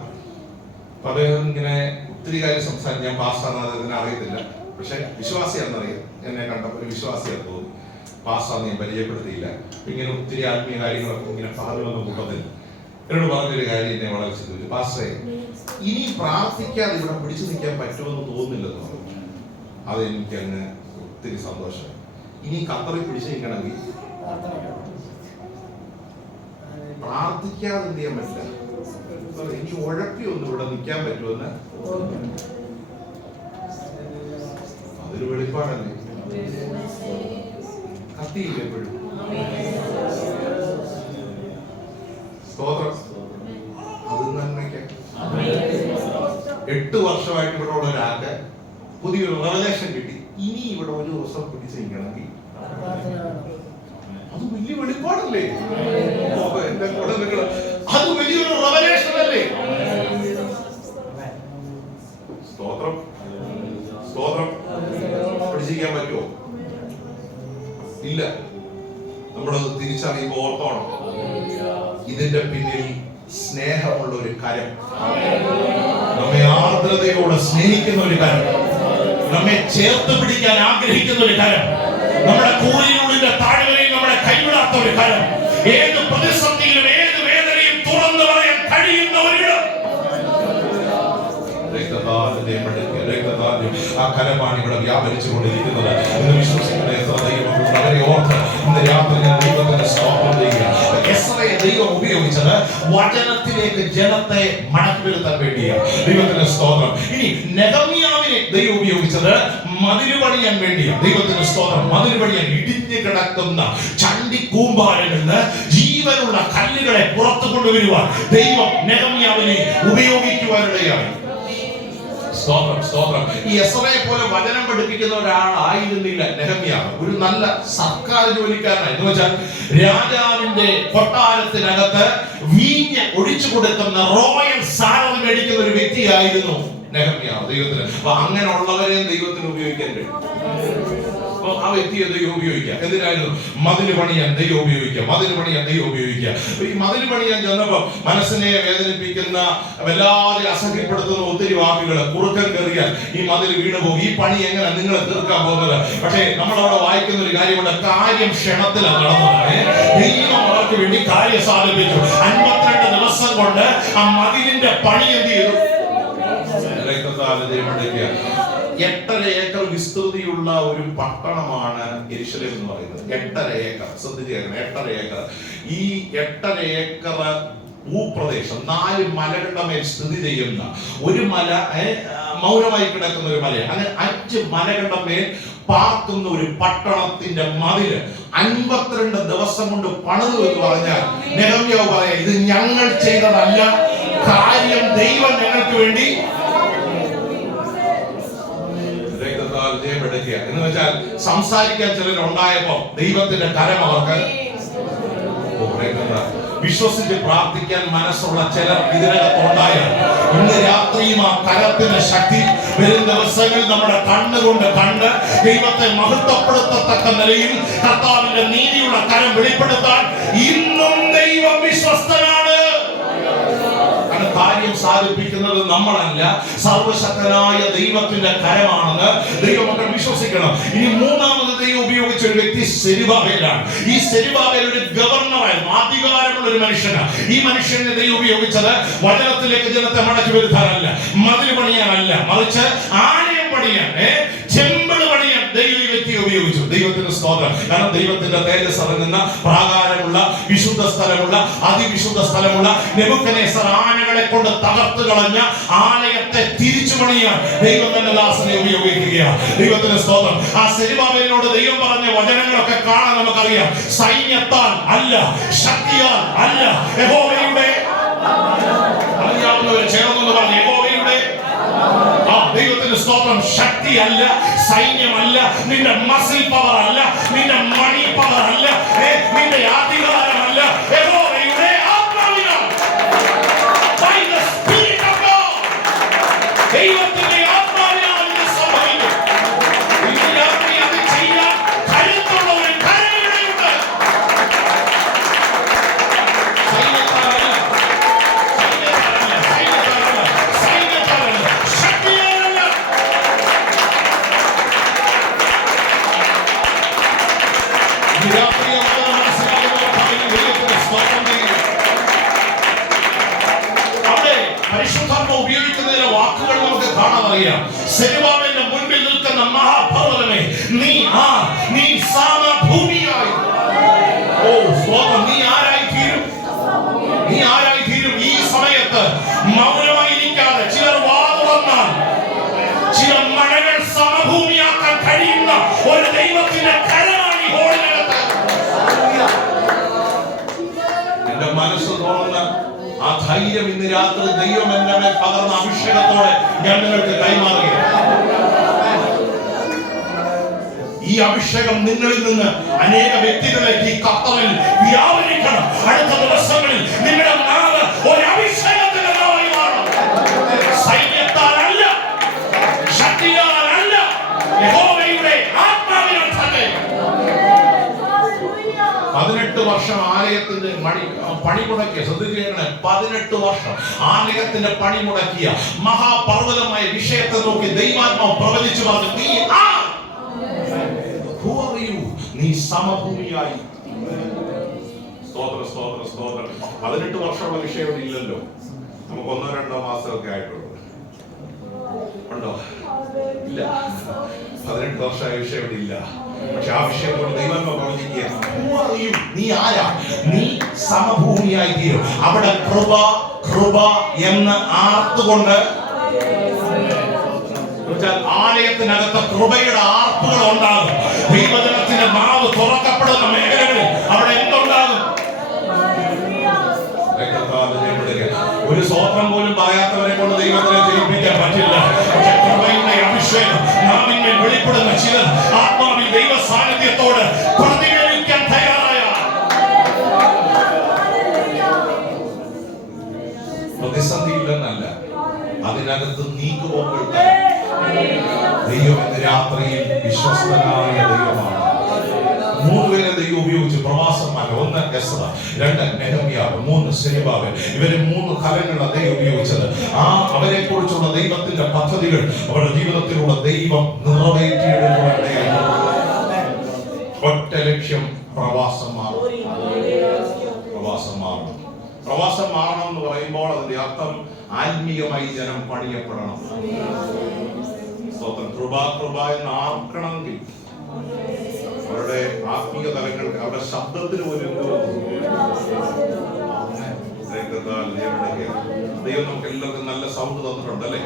അപ്പൊ അദ്ദേഹം ഇങ്ങനെ ഒത്തിരി കാര്യം സംസാരിച്ചു. ഞാൻ പാസ്സാന്ന് അദ്ദേഹത്തിന് അറിയത്തില്ല, പക്ഷെ വിശ്വാസിയാണെന്നറിയാം. എന്നെ കണ്ടപ്പോൾ ഒരു വിശ്വാസിയാന്ന് തോന്നി. പാസ്സാന്ന് ഞാൻ പരിചയപ്പെടുത്തിയില്ല. ഇങ്ങനെ ഒത്തിരി ആത്മീയ കാര്യങ്ങളൊക്കെ ഇങ്ങനെ പറഞ്ഞു വന്ന കൂട്ടത്തിൽ എന്നോട് പറഞ്ഞൊരു കാര്യം എന്നെ വളരെ ചിന്തിച്ചു. പാസ്റ്ററെ, ഇനി പ്രാർത്ഥിക്കാതെ ഇവിടെ പിടിച്ചു നിൽക്കാൻ പറ്റുമെന്ന് തോന്നുന്നില്ലെന്ന് പറഞ്ഞു. അതെനിക്ക് അങ്ങ് ഒത്തിരി സന്തോഷം. ഇനി ഖത്തറിൽ പിടിച്ചു നിൽക്കണമെങ്കിൽ പ്രാർത്ഥിക്കാതെ എന്ത് ചെയ്യാൻ പറ്റില്ല. ഇനി ഉഴപ്പി ഒന്നും ഇവിടെ നിൽക്കാൻ പറ്റുമെന്ന് അതൊരു വെളിപ്പാടല്ലേ? കത്തിയില്ല എപ്പോഴും. സ്തോത്രം. അത് നന്മയ്ക്ക് 8 വർഷമായിട്ട് ഇവിടെ ഉള്ള ഒരാൾക്ക് പുതിയൊരു റെവലേഷൻ കിട്ടി. ഇനി ഇവിടെ ഒരു ദിവസം പിടിച്ചു നിൽക്കണമെങ്കിൽ അത് വലിയ വെളിപ്പാടല്ലേ? എന്റെ കൂടെ നിങ്ങൾ, അത് വലിയൊരു റെവലേഷൻ അല്ലേ? സ്തോത്രം. സ്തോത്രം. പിടിച്ചിരിക്കാൻ പറ്റുമോ? ഇല്ല. നമ്മളത് തിരിച്ചറിയുമ്പോൾ ഓർത്തോണം, ഇതിന്റെ പിന്നിൽ സ്നേഹമുള്ള ഒരു കരം, നമ്മെ ആർദ്രതയോടെ സ്നേഹിക്കുന്ന ഒരു കരം, നമ്മെ ചേർത്ത് പിടിക്കാൻ ആഗ്രഹിക്കുന്ന ഒരു കരം, നമ്മുടെ കൂലിനുള്ളിന്റെ താഴ്വരയിൽ നമ്മളെ കൈവിടാത്ത ഒരു കരം, ഏത് പ്രതിസന്ധിയിലും ഏത് വേദനയും തുറന്നു പറയാൻ കഴിയുന്ന ഒരിടം. ആ കരമാണ് ഇവിടെ വ്യാപരിച്ചു കൊണ്ടിരിക്കുന്നത് എന്ന് വിശ്വസിക്കുന്ന എത്ര ദൈവം അവരെ ഓർത്ത് ഇന്ന് രാത്രി ഞാൻ ദൈവത്തിന്റെ സ്തോത്രം ചെയ്യുക. എസ്രയെ ദൈവം ഉപയോഗിച്ചു. ഉപയോഗിച്ചത് വചനത്തിലേക്ക് ജനത്തെ മടക്കി വരുത്താൻ വേണ്ടിയാണ്. ദൈവത്തിന് സ്തോത്രം. ഇനി നെഹമ്യാവിനെ ദൈവം ഉപയോഗിച്ചത് മതില് പണിയാൻ വേണ്ടിയാണ്. ദൈവത്തിന് സ്തോത്രം. മതില് പണിയാൻ ഇടിഞ്ഞു കിടക്കുന്ന ചണ്ടി കൂമ്പാരങ്ങളിൽ നിന്ന് ജീവനുള്ള കല്ലുകളെ പുറത്തു കൊണ്ടുവരുവാൻ ദൈവം നെഹമ്യാവിനെ ഉപയോഗിക്കുവാനിടയായി. സ്തോത്രം, സ്തോത്രം. ഈ എസ്രയെ പോലെ വചനം പഠിപ്പിക്കുന്ന ഒരാളായിരുന്നില്ല നെഹമ്യാവ്. ഒരു നല്ല സർക്കാർ ജോലിക്കാരനായി, എന്ന് വെച്ചാൽ രാജാവിന്റെ കൊട്ടാരത്തിനകത്ത് വീഞ്ഞ് ഒഴിച്ചു കൊടുക്കുന്ന റോയൽ സാലറി മേടിക്കുന്ന ഒരു വ്യക്തിയായിരുന്നു നെഹമ്യാവ്. ദൈവത്തിന് അപ്പൊ അങ്ങനെയുള്ളവരെയും ദൈവത്തിന് ഉപയോഗിക്കാൻ കഴിയും. ആ വ്യക്തിയെ ദൈവം ഉപയോഗിക്കാം. എന്തിനായിരുന്നു? മതില് പണിയാൻ ദൈവം ഉപയോഗിക്കാം. മതില് പണിയാൻ ദൈവം ഉപയോഗിക്കാം. ഈ മതില് പണിയാൻ ചെന്നപ്പോ മനസ്സിനെ വേദനിപ്പിക്കുന്ന, വല്ലാതെ അസഹ്യപ്പെടുത്തുന്ന ഒത്തിരി വാക്കുകൾ, കുറുക്കൻ കയറിയാൽ ഈ മതില് വീണ് പോകും, ഈ പണി എങ്ങനെ നിങ്ങൾ തീർക്കാൻ പോകുന്നത്. പക്ഷേ നമ്മളവിടെ വായിക്കുന്ന ഒരു കാര്യമുണ്ട്, കാര്യം ക്ഷണത്തിലാണ് നടന്നത്. ദൈവം അവർക്ക് വേണ്ടി കാര്യം സാധിപ്പിച്ചു. 52 ദിവസം കൊണ്ട് ആ മതിലിന്റെ പണി എന്ത് ചെയ്തു? 8.5 ഏക്കർ വിസ്തൃതിയുള്ള ഒരു പട്ടണമാണ് യെരുശലേം എന്ന് പറയുന്നത്. 8.5 ഏക്കർ. ശ്രദ്ധിച്ചു, 8.5 ഏക്കർ. ഈ 8.5 ഏക്കർ ഭൂപ്രദേശം 4 മലകളുടെ മേൽ സ്ഥിതി ചെയ്യുന്ന ഒരു മല, മൗനമായി കിടക്കുന്ന ഒരു മലയാണ്. അങ്ങനെ 5 മലകളുടെ മേൽ പാർക്കുന്ന ഒരു പട്ടണത്തിന്റെ മതില് 52 ദിവസം കൊണ്ട് പണിതു എന്ന് പറഞ്ഞാൽ നെഹമ്യാവ് പറയാ, ഇത് ഞങ്ങൾ ചെയ്തതല്ല, കാര്യം ദൈവം ഞങ്ങൾക്ക് വേണ്ടി ജയമെടുക്കുക. എന്ന് വെച്ചാൽ സംസാരിക്കാൻ ചിലരുണ്ടായപ്പോ ദൈവത്തിന്റെ കരം അവർക്ക് വിശ്വസിച്ച് പ്രാർത്ഥിക്കാൻ മനസ്സുള്ള ചിലർ ഇതിനകത്തുണ്ടായാൽ ഇന്ന് രാത്രിയും ആ കരത്തിന്റെ ശക്തി വരും ദിവസങ്ങളിൽ നമ്മുടെ കണ്ണുകൊണ്ട് കണ്ട് ദൈവത്തെ മഹത്വപ്പെടുത്തത്തക്ക നിലയിൽ കർത്താവിന്റെ നീതിയുള്ള കരം വെളിപ്പെടുത്താൻ ഇന്നും ദൈവം വിശ്വസ്തനാണ്. കാര്യം സാധിപ്പിക്കുന്നത് നമ്മളല്ല, സർവശക്തനായ ദൈവത്തിന്റെ കരമാണെന്ന് ദൈവമക്കൾ വിശ്വസിക്കണം. ഇനി മൂന്നാമത് ദൈവം ഉപയോഗിച്ച ഒരു വ്യക്തി സെരുബാബേലാണ്. ഈ സെരുബാബേൽ ഒരു ഗവർണറായിരുന്നു, അധികാരമുള്ള ഒരു മനുഷ്യനാണ്. ഈ മനുഷ്യനെ ദൈവം ഉപയോഗിച്ചത് വചനത്തിലേക്ക് ജനത്തെ മടക്കി വരുത്താനല്ല, മതിൽ പണിയാനല്ല, മറിച്ച് ആലയം പണിയാൻ, ചെമ്പിള് പണിയാൻ ദൈവം ഈ വ്യക്തിയെ ഉപയോഗിച്ചു. ദൈവത്തിന്റെ സ്തോത്രം. കാരണം ദൈവത്തിന്റെ തേജസ് ഇറങ്ങുന്ന പ്രാകാരമുള്ള, വിശുദ്ധ സ്ഥലമുള്ള, അതിവിശുദ്ധ സ്ഥലമുള്ള നെബൂഖദ്നേസർ ആനകളെ കൊണ്ട് തകർത്ത് കളഞ്ഞ ആലയത്തെ തിരിച്ചു പണിയാൻ ദൈവം തന്റെ ദാസനെ ഉപയോഗിക്കുകയാണ്. ദൈവത്തിന്റെ സ്തോത്രം. ആ സെരുബാബേലിനോട് ദൈവം പറഞ്ഞ വചനങ്ങളൊക്കെ കാണാൻ നമുക്കറിയാം. സൈന്യത്താൽ അല്ല, ശക്തിയാൽ അല്ല, യഹോവയുടെ, അറിയാവുന്നവരെ ചേർന്നെന്ന് പറഞ്ഞു, യഹോവയുടെ, ദൈവത്തിന്റെ സ്തോത്രം. ശക്തിയല്ല, സൈന്യമല്ല, നിന്റെ മസിൽ പവർ അല്ല, നിന്റെ മണി പവർ അല്ല, നിന്റെ അധികാരമല്ല, യഹോവയുടെ ആത്മാവിനാൽ, by the Spirit of God, ദൈവത്തിന്റെ ആത്മാവിനാൽ ഇത് സംഭവിക്കും. ഇന്ന് രാത്രി അത് ചെയ്യാൻ കരുത്തുള്ള ഒരു കരയുണ്ട്. സൈന്യത്താലല്ല, സൈന്യത്താലല്ല, സൈന്യത്താലല്ല, സൈന്യത്താലല്ല, ശക്തിയാലല്ല. ഈ രാത്രി നമ്മൾ മനസ്സിലാക്കുന്ന ദൈവത്തിന്റെ സ്തോത്രം ചെയ്യുക. അവിടെ പരിശുദ്ധാത്മ ഉപയോഗിക്കുന്നതിന്റെ വാക്കുകൾ നമുക്ക് കാണാൻ അറിയാം. സെരുബാബേലിന്റെ മുൻപിൽ നിൽക്കുന്ന മഹാപർവ്വതമേ, നീ സമഭൂമിയായി. ഓ സ്തോത്രം. നീ ആരായി തീരും? നീ ആരായി തീരും? ഈ സമയത്ത് മൗനമായിരിക്കാതെ ചിലർ വാതുറന്നാൽ ചില മഴകൾ സമഭൂമിയാക്കാൻ കഴിയുന്ന ഒരു ദൈവത്തിന്റെ കരമാണ് ഈ ഹോളിനകത്ത്. എന്റെ മനസ്സ് തോന്നുന്ന ആ ധൈര്യം ഇന്ന് രാത്രി ദൈവം എന്റെ മേൽ പകർന്ന അഭിഷേകത്തോടെ ഞാൻ നിങ്ങൾക്ക് കൈമാറുകയാണ്. ഈ അഭിഷേകം നിങ്ങളിൽ നിന്ന് അനേക വ്യക്തികളിലേക്ക് ഈ ഖത്തറിൽ വ്യാപരിക്കണം. അടുത്ത ദിവസങ്ങളിൽ നിങ്ങളുടെ നാവ് ഒരു അഭിഷേകത്തിന്റെ നാവായി മാറണം. സൈന്യത്താലല്ല, ശക്തിയാലല്ല, യഹോവയുടെ ആത്മാവിനാൽ തന്നെ. 18 വർഷം ആലയത്തിന്റെ പണി മുടക്കിയ, ശ്രദ്ധിക്കുകയാണ്, 18 വർഷം ആലയത്തിന്റെ പണി മുടക്കിയ മഹാപർവ്വതമായ വിഷയത്തെ നോക്കി ദൈവാത്മാവ് പ്രവചിച്ചു പറഞ്ഞു, നീ സമഭൂമിയായി. സ്തോത്രം, സ്തോത്രം, സ്തോത്രം. 18 വർഷമുള്ള വിഷയം ഇല്ലല്ലോ, നമുക്ക് 1-2 മാസമൊക്കെ ആയിട്ടുള്ളൂ. ഉണ്ടോ? ഇല്ല. 18 വർഷമായ വിഷയം ഇല്ല. പക്ഷെ ആ വിഷയം കൊണ്ട് ദൈവം പറഞ്ഞിരിക്കുകയാണ്, നീ ആരാ? നീ സമഭൂമിയായി തീരും. അവിടെ കൃപ കൃപ എന്ന് ആർത്തുകൊണ്ട്, ആലയത്തിനകത്ത് കൃപയുടെ ആർപ്പുകൾ ഉണ്ടാകും. ദൈവജനത്തിന്റെ നാവ് തുറക്കപ്പെടുന്ന മേഖലകളിൽ അവിടെ എന്തുണ്ടാകും? ഒരു സ്വപ്നം പോലും പറയാത്തവരെ കൊണ്ട് ദൈവത്തിനെ ജയിപ്പിക്കാൻ പറ്റില്ല. പക്ഷെ കൃപയുടെ അഭിഷേകം നാമിന്മേൽ വെളിപ്പെടുന്ന ചിലർ ആത്മാവിൽ ദൈവ സാന്നിധ്യത്തോട് പ്രതികരിക്കാൻ തയ്യാറായ, പ്രതിസന്ധിയില്ലെന്നല്ല, അതിനകത്ത് നീക്കുപോക്കുകൾ ദൈവം ഇന്ന് രാത്രിയിൽ വിശ്വസ്തനായ ദൈവമാണ്. 3 പേരെ ദൈവം ഉപയോഗിച്ച് പ്രവാസന്മാർ, 1 എസ്ര, 2 നെഹമ്യാവ്, 3 സെരുബ്ബാബേൽ, ഇവരെ 3 തലങ്ങളെ ദൈവം ഉപയോഗിച്ചത്. അവരെ കുറിച്ചുള്ള ദൈവത്തിന്റെ പദ്ധതികൾ അവരുടെ ജീവിതത്തിലൂടെ ദൈവം നിറവേറ്റിയെടുക്കുകയാണ്. ഒറ്റ ലക്ഷ്യം, പ്രവാസം മാറണം. പ്രവാസം മാറണം എന്ന് പറയുമ്പോൾ അതിന്റെ അർത്ഥം ആത്മീയമായി ജനം പണിയപ്പെടണം. കൃപ എന്ന് ആർക്കണമെങ്കിൽ അവരുടെ ആത്മീയ തലങ്ങൾക്ക്, അവരുടെ ശബ്ദത്തിന് ഒരു ദൈവം നമുക്ക് എല്ലാവർക്കും നല്ല സൗണ്ട് തന്നിട്ടുണ്ട് അല്ലേ?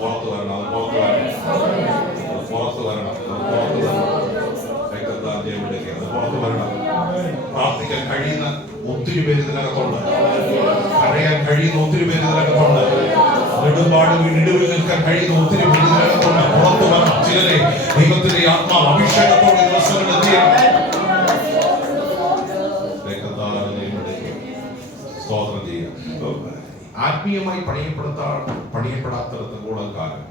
പുറത്ത് വരണം. പ്രാർത്ഥിക്കാൻ കഴിയുന്ന ഒത്തിരി പേര് ഇതിനകത്തുണ്ട്. അറിയാൻ കഴിയുന്ന ഒത്തിരി പേര് ഇതിനകത്തുണ്ട്. നെടുമ്പാട് ഇടിവിൽ നിൽക്കാൻ കഴിയുന്ന ഒത്തിരി പേര് ഇതിനകത്തുണ്ട്. പുറത്തു വരണം. ചിലരെ ദൈവത്തിന്റെ ആത്മാവ് അഭിഷേകത്തോടെ ദിവസങ്ങൾ സ്തോത്രം ചെയ്യുക. ആത്മീയമായി പണിയപ്പെടാത്തിടത്ത് കൂടുതൽ കാലം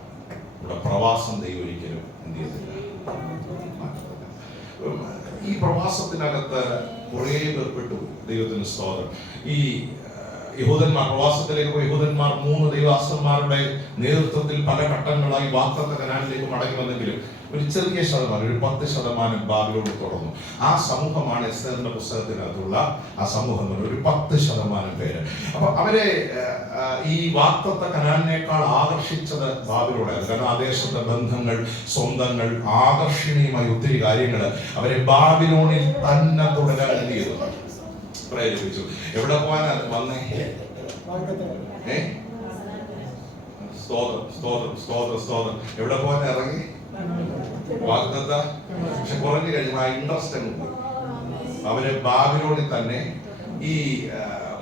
ഇവിടെ പ്രവാസം ദൈവം ഒരിക്കലും എന്ത് ചെയ്തില്ല. ഈ പ്രവാസത്തിനകത്ത് കുറേ പേർ പെട്ടു. ദൈവത്തിന് സ്തോത്രം. ഈ യഹൂദന്മാർ പ്രവാസത്തിലേക്ക് പോയി. യഹൂദന്മാർ 3 ദൈവാസന്മാരുടെ നേതൃത്വത്തിൽ പല ഘട്ടങ്ങളായി വാഗ്ദത്ത കനാനിലേക്ക് മടങ്ങി വന്നെങ്കിലും ഒരു ചെറിയ ശതമാനം, ഒരു 10% ബാബിലോണിൽ തുടർന്നു. ആ സമൂഹമാണ് എസ്തേറിന്റെ പുസ്തകത്തിനകത്തുള്ള ആ സമൂഹം, ഒരു 10% പേര്. അപ്പൊ അവരെ ഈ വാഗ്ദത്ത കനാനിനേക്കാൾ ആകർഷിച്ചത് ബാബിലോണായിരുന്നു. കാരണം ആ ദേശത്തെ ബന്ധങ്ങൾ, സ്വന്തങ്ങൾ, ആകർഷണീയമായ ഒത്തിരി കാര്യങ്ങൾ അവരെ ബാബിലോണിൽ തന്നെ തുടരാൻ എന്ത് ചെയ്തു? പ്രേരിപ്പിച്ചു. എവിടെ പോകാനാ വന്നേ? സ്തോത്രം. എവിടെ പോകാൻ ഇറങ്ങി? വാഗ്ദത്ത. പക്ഷെ കുറഞ്ഞു കഴിഞ്ഞ ആ ഇൻട്രസ്റ്റ് അങ്ങ് പോയി. അവര് ബാബിലോണിൽ തന്നെ ഈ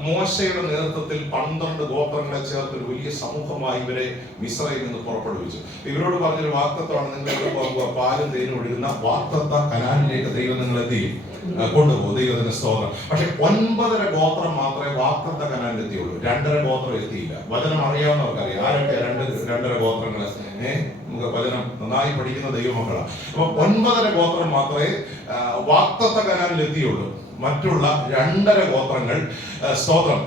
മോശയുടെ നേതൃത്വത്തിൽ 12 ഗോത്രങ്ങളെ ചേർത്ത് ഒരു വലിയ സമൂഹമായി ഇവരെ മിസ്രയിൽ നിന്ന് പുറപ്പെടുവിച്ചു. ഇവരോട് പറഞ്ഞൊരു വാഗ്ദത്തമാണ്, നിങ്ങൾ എവിടെ പോകുക? പാലും തേനും ഒഴുകുന്ന വാഗ്ദത്ത കനാനിലേക്ക് ദൈവം നിങ്ങൾ എന്ത് ചെയ്യും? കൊണ്ടുപോകും. ദൈവത്തിന്റെ സ്തോത്രം. പക്ഷെ 9.5 ഗോത്രം മാത്രമേ വാഗ്ദത്ത കനാനിൽ എത്തിയുള്ളൂ. 2.5 ഗോത്രം എത്തിയില്ല. വചനം അറിയാവുന്നവർക്കറിയാം ആരൊക്കെ 2.5 ഗോത്രങ്ങള്. നമുക്ക് വചനം നന്നായി പഠിക്കുന്ന ദൈവമക്കളാണ്. അപ്പൊ 9.5 ഗോത്രം മാത്രമേ വാഗ്ദത്ത കനാനിൽ എത്തിയുള്ളൂ. മറ്റുള്ള 2.5 ഗോത്രങ്ങൾ സ്തോത്രം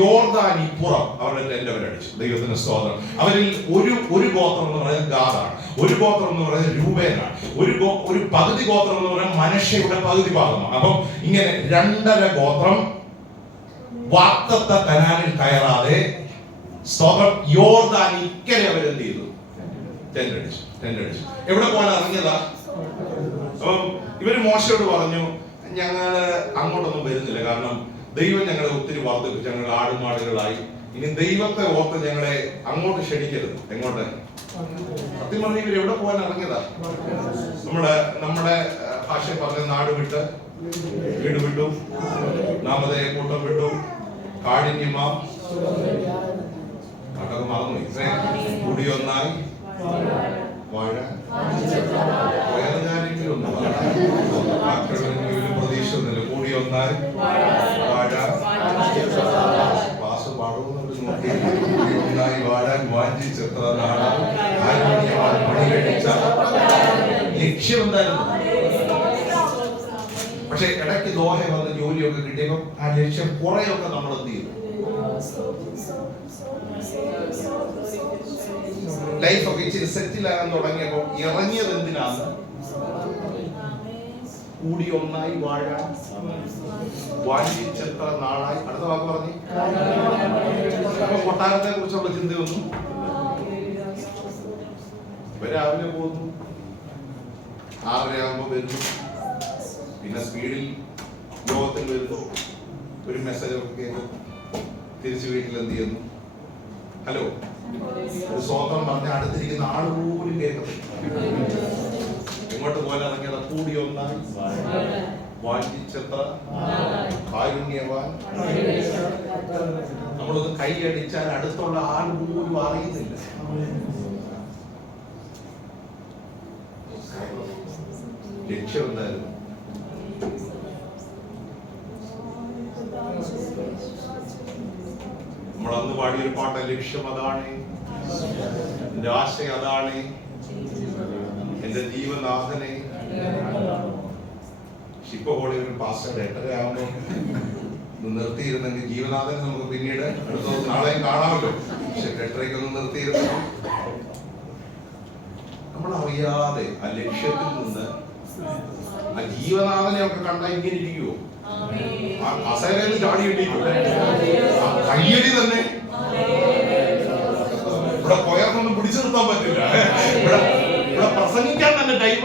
യോർദാൻ ഇപ്പുറം അവരുടെ ടെന്റ് അവരടിച്ചു. ദൈവത്തിന്റെ സ്തോത്രം. അവരിൽ ഒരു ഗോത്രം എന്ന് പറയുന്നത് ഗാദാണ്, ഒരു ഗോത്രം എന്ന് പറയുന്നത് രൂബേനാണ്, ഒരു പകുതി ഗോത്രം എന്ന് പറയുന്നത് മനശ്ശയുടെ പകുതി ഭാഗമാണ്. അപ്പം ഇങ്ങനെ 2.5 ഗോത്രം വാഗ്ദത്ത കനാനിൽ കയറാതെ സ്തോത്രം യോർദാൻ ഇക്കരെ അവരെന്ത് ചെയ്തു? ടെന്റ് അടിച്ചു. എവിടെ പോകാൻ ഇറങ്ങിയതാ? അപ്പം ഇവര് മോശയോട് പറഞ്ഞു, ഞങ്ങള് അങ്ങോട്ടൊന്നും വരുന്നില്ല, കാരണം ദൈവം ഞങ്ങളെ ഒത്തിരി വർദ്ധിപ്പിച്ചു, ഞങ്ങൾ ആടുമാടുകളായി. ഇനി ദൈവത്തെ ഓർത്ത് ഞങ്ങളെ അങ്ങോട്ട് ക്ഷണിക്കരുത്. എങ്ങോട്ട്? സത്യം പറഞ്ഞ ഇവർ എവിടെ പോകാൻ ഇറങ്ങിയതാ? നമ്മുടെ ഭാഷ പറഞ്ഞ നാട് വിട്ട്, വീട് വിട്ടു, നാമതേ കൂട്ടം വിട്ടു, കാഠിന്യമാ നാട്ടൊക്കെ മറന്നു. കൂടിയൊന്നായി വാഴ വേറെ ഞാനെങ്കിലും ഒന്ന് പ്രതീക്ഷ ഒന്നുമില്ല. കൂടിയൊന്നായി വാഴ പാസ് പാടുമെന്നൊരു നോക്കി. കൂടിയൊന്നായി വാഴാൻ വാഞ്ചിച്ചെത്ര നാളായി പണി കഴിച്ച ലക്ഷ്യം എന്തായിരുന്നു? പക്ഷെ ഇടയ്ക്ക് ദോഹ വന്ന് ജോലിയൊക്കെ കിട്ടിയപ്പോ ആ ലക്ഷ്യം കുറെയൊക്കെ നമ്മൾ എന്ത് ചെയ്തു? ലൈഫൊക്കെ ഇച്ചിരി സെറ്റിലാകാൻ തുടങ്ങിയപ്പോ ഇറങ്ങിയത് എന്തിനാണ്? കൂടി ഒന്നായി വാഴാൻ വാഞ്ചിച്ചെത്ര നാളായി. അടുത്ത വാക്ക് പറഞ്ഞു. അപ്പൊ കൊട്ടാരത്തെ കുറിച്ചുള്ള ചിന്തയൊന്നും ഇവ രാവിലെ പോകുന്നു, 6:30 വരുന്നു, പിന്നെ സ്പീഡിൽ യോഗത്തിൽ വരുന്നു, ഒരു മെസ്സേജ് ഒക്കെ കേൾക്കും, തിരിച്ച് വീട്ടിൽ എന്ത് ചെയ്യുന്നു? ഹലോ, ഒരു സ്വതന്ത്രം പറഞ്ഞ അടുത്തിരിക്കുന്ന ആൾ പോലും കേൾക്കത്തില്ല. എങ്ങോട്ട് പോലെ ഇറങ്ങിയത്? കൂടി ഒന്നായി വാഞ്ചിച്ചത്ര കാരുണ്യവാൻ. നമ്മളൊന്ന് കൈയടിച്ചാൽ അടുത്തുള്ള ആൾ പോലും അറിയുന്നില്ല. ലക്ഷ്യം എന്തായിരുന്നു? നമ്മൾ അന്ന് പാടിയൊരു പാട്ട്, ലക്ഷ്യം അതാണ്, എന്റെ ആശയം അതാണ്, എന്റെ ജീവനാഥനെ. ഇപ്പൊ ഹോളി ഒരു പാസ്റ്റർ 8:30 ആവുമ്പോൾ നിർത്തിയിരുന്നെങ്കിൽ ജീവനാഥനെ നമുക്ക് പിന്നീട് അടുത്ത നാളെയും കാണാമല്ലോ. പക്ഷെ 8:30 നിർത്തിയിരുന്നു. നമ്മൾ അറിയാതെ ആ ലക്ഷ്യത്തിൽ നിന്ന് ആ ജീവനാഥനെ ഒക്കെ കണ്ടാൽ ഇങ്ങനെ ഇരിക്കുവോ? ആ കസേരയിൽ ചാടി ഇടിക്കും. ആ കയ്യടി തന്നെ ഇവിടെ പോയാർക്കൊന്നും പിടിച്ചു നിർത്താൻ പറ്റില്ല. ഇവിടെ പ്രസംഗിക്കാൻ തന്നെ ടൈം.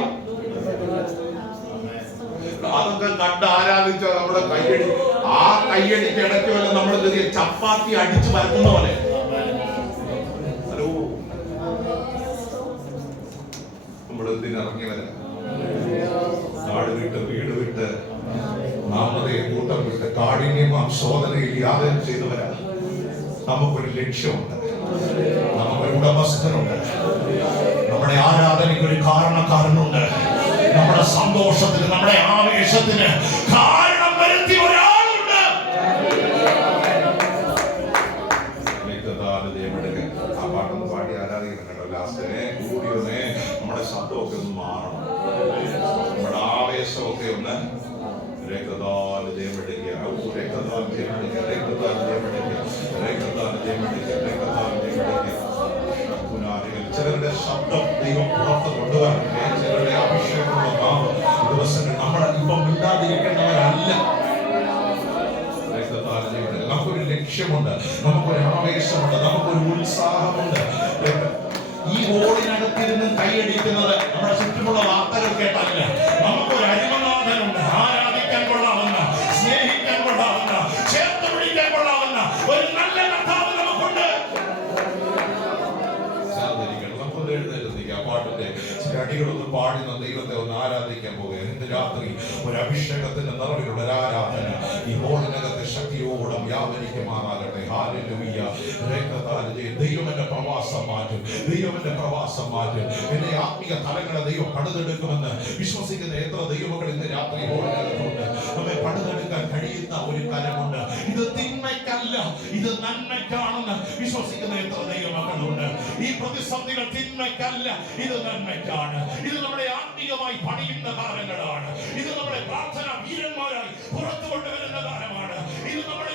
അതൊക്കെ കണ്ട് ആരാധിച്ച നമ്മുടെ കയ്യടി, ആ കയ്യടിക്ക് ഇടയ്ക്ക് വല്ല നമ്മൾ ചപ്പാത്തി അടിച്ചു പരത്തുന്ന പോലെ. ഹലോ, നമ്മൾ എന്തിനിറങ്ങി വരാം? നാട് വിട്ട്, വീട് വിട്ട്, നാമതയെ കൂട്ടം വിട്ട്, കാഠിന്യമാം ശോധനയിൽ യാതൊരു ചെയ്തവരാ. നമുക്കൊരു ലക്ഷ്യമുണ്ട്, നമുക്കൊരു ഉടമസ്ഥനുണ്ട്, നമ്മുടെ ആരാധനയ്ക്ക് ഒരു കാരണക്കാരനുണ്ട്, നമ്മുടെ സന്തോഷത്തിന്, നമ്മുടെ ആവേശത്തിന് കാരണം വരുത്തിയ ഒരാളുണ്ട്. ആ പാട്ടൊന്ന് പാടി ആരാധിക്കണം കേട്ടോ. ലാസ്റ്റിനെ കൂടിയൊന്നേ നമ്മുടെ ശബ്ദമൊക്കെ ഒന്ന് മാറണം, നമ്മുടെ ആവേശമൊക്കെ ഒന്ന് രക്തദാന ജയമെടുക്കുക, രക്തദാന ജയമെടുക്കുക, രക്തദാന ജയമെടുക്കുക, രക്തദാന ജയമെടുക്കുക, രക്തദാന ജയമെടുക്കുക. ചിലരുടെ ശബ്ദം ദൈവം പുറത്ത് കൊണ്ടുവരട്ടെ. ചിലരുടെ അഭിഷേകമുള്ള നാമം ദിവസങ്ങൾ നമ്മൾ ഇപ്പം മിണ്ടാതിരിക്കേണ്ടവരല്ല. നമുക്കൊരു ലക്ഷ്യമുണ്ട്, നമുക്കൊരു ആവേശമുണ്ട്, നമുക്കൊരു ഉത്സാഹമുണ്ട്. ഈ ഹോളിനകത്തിരുന്ന് കൈയടിക്കുന്നത് നമ്മുടെ ചുറ്റുമുള്ള വാർത്തകൾ കേട്ടല്ല. നമുക്കൊരു അരിമനാഥനുണ്ട്, ആരാധിക്കാൻ കൊള്ളാവുന്ന, സ്നേഹിക്കാൻ കൊള്ളാവുന്ന, ചേർത്ത് പിടിക്കാൻ കൊള്ളാവുന്ന ഒരു നല്ല കർത്താവ് നമുക്കുണ്ട്. എഴുന്നേൽക്കുക, പാട്ടിന്റെ ചില അടികളൊന്ന് പാടി ദൈവത്തെ ഒന്ന് ആരാധിക്കാൻ പോകുക. ഇന്ന് രാത്രി ഒരു അഭിഷേകത്തിന്റെ നിറവിലുള്ള ഒരു ആരാധന ഈ ഹോളിനകത്തെ ശക്തിയോടെ വ്യാപരിക്കുമാറാകട്ടെ. ഹല്ലേലൂയ. ദൈവം എന്റെ പ്രവാസം മാറ്റും, ദൈവം എന്റെ പ്രവാസം മാറ്റും. എന്റെ ആത്മീയ തലങ്ങളെ ദൈവം പടുതെടുക്കുമെന്ന് വിശ്വസിക്കുന്ന എത്ര ദൈവങ്ങൾ ഇന്ന് രാത്രി ഹോളിനകത്തുണ്ട്. നമ്മെ പടുതെടുക്കാൻ കഴിയുന്ന ഒരു കരമുണ്ട്. ഇത് തിന്മയ്ക്കല്ല, ഇത് നന്മയ്ക്കാണെന്ന് വിശ്വസിക്കുന്ന എത്ര ദൈവമക്കളുണ്ട്. ഈ പ്രതിസന്ധികൾ തിന്മയ്ക്കല്ല, ഇത് നന്മയ്ക്കാണ്. ഇത് നമ്മുടെ ആത്മീയമായി പണിയുന്ന കാലങ്ങളാണ്. ഇത് നമ്മുടെ പ്രാർത്ഥന വീരന്മാരായി പുറത്തു കൊണ്ടുവരുന്ന കാലമാണ്. ഇത് നമ്മുടെ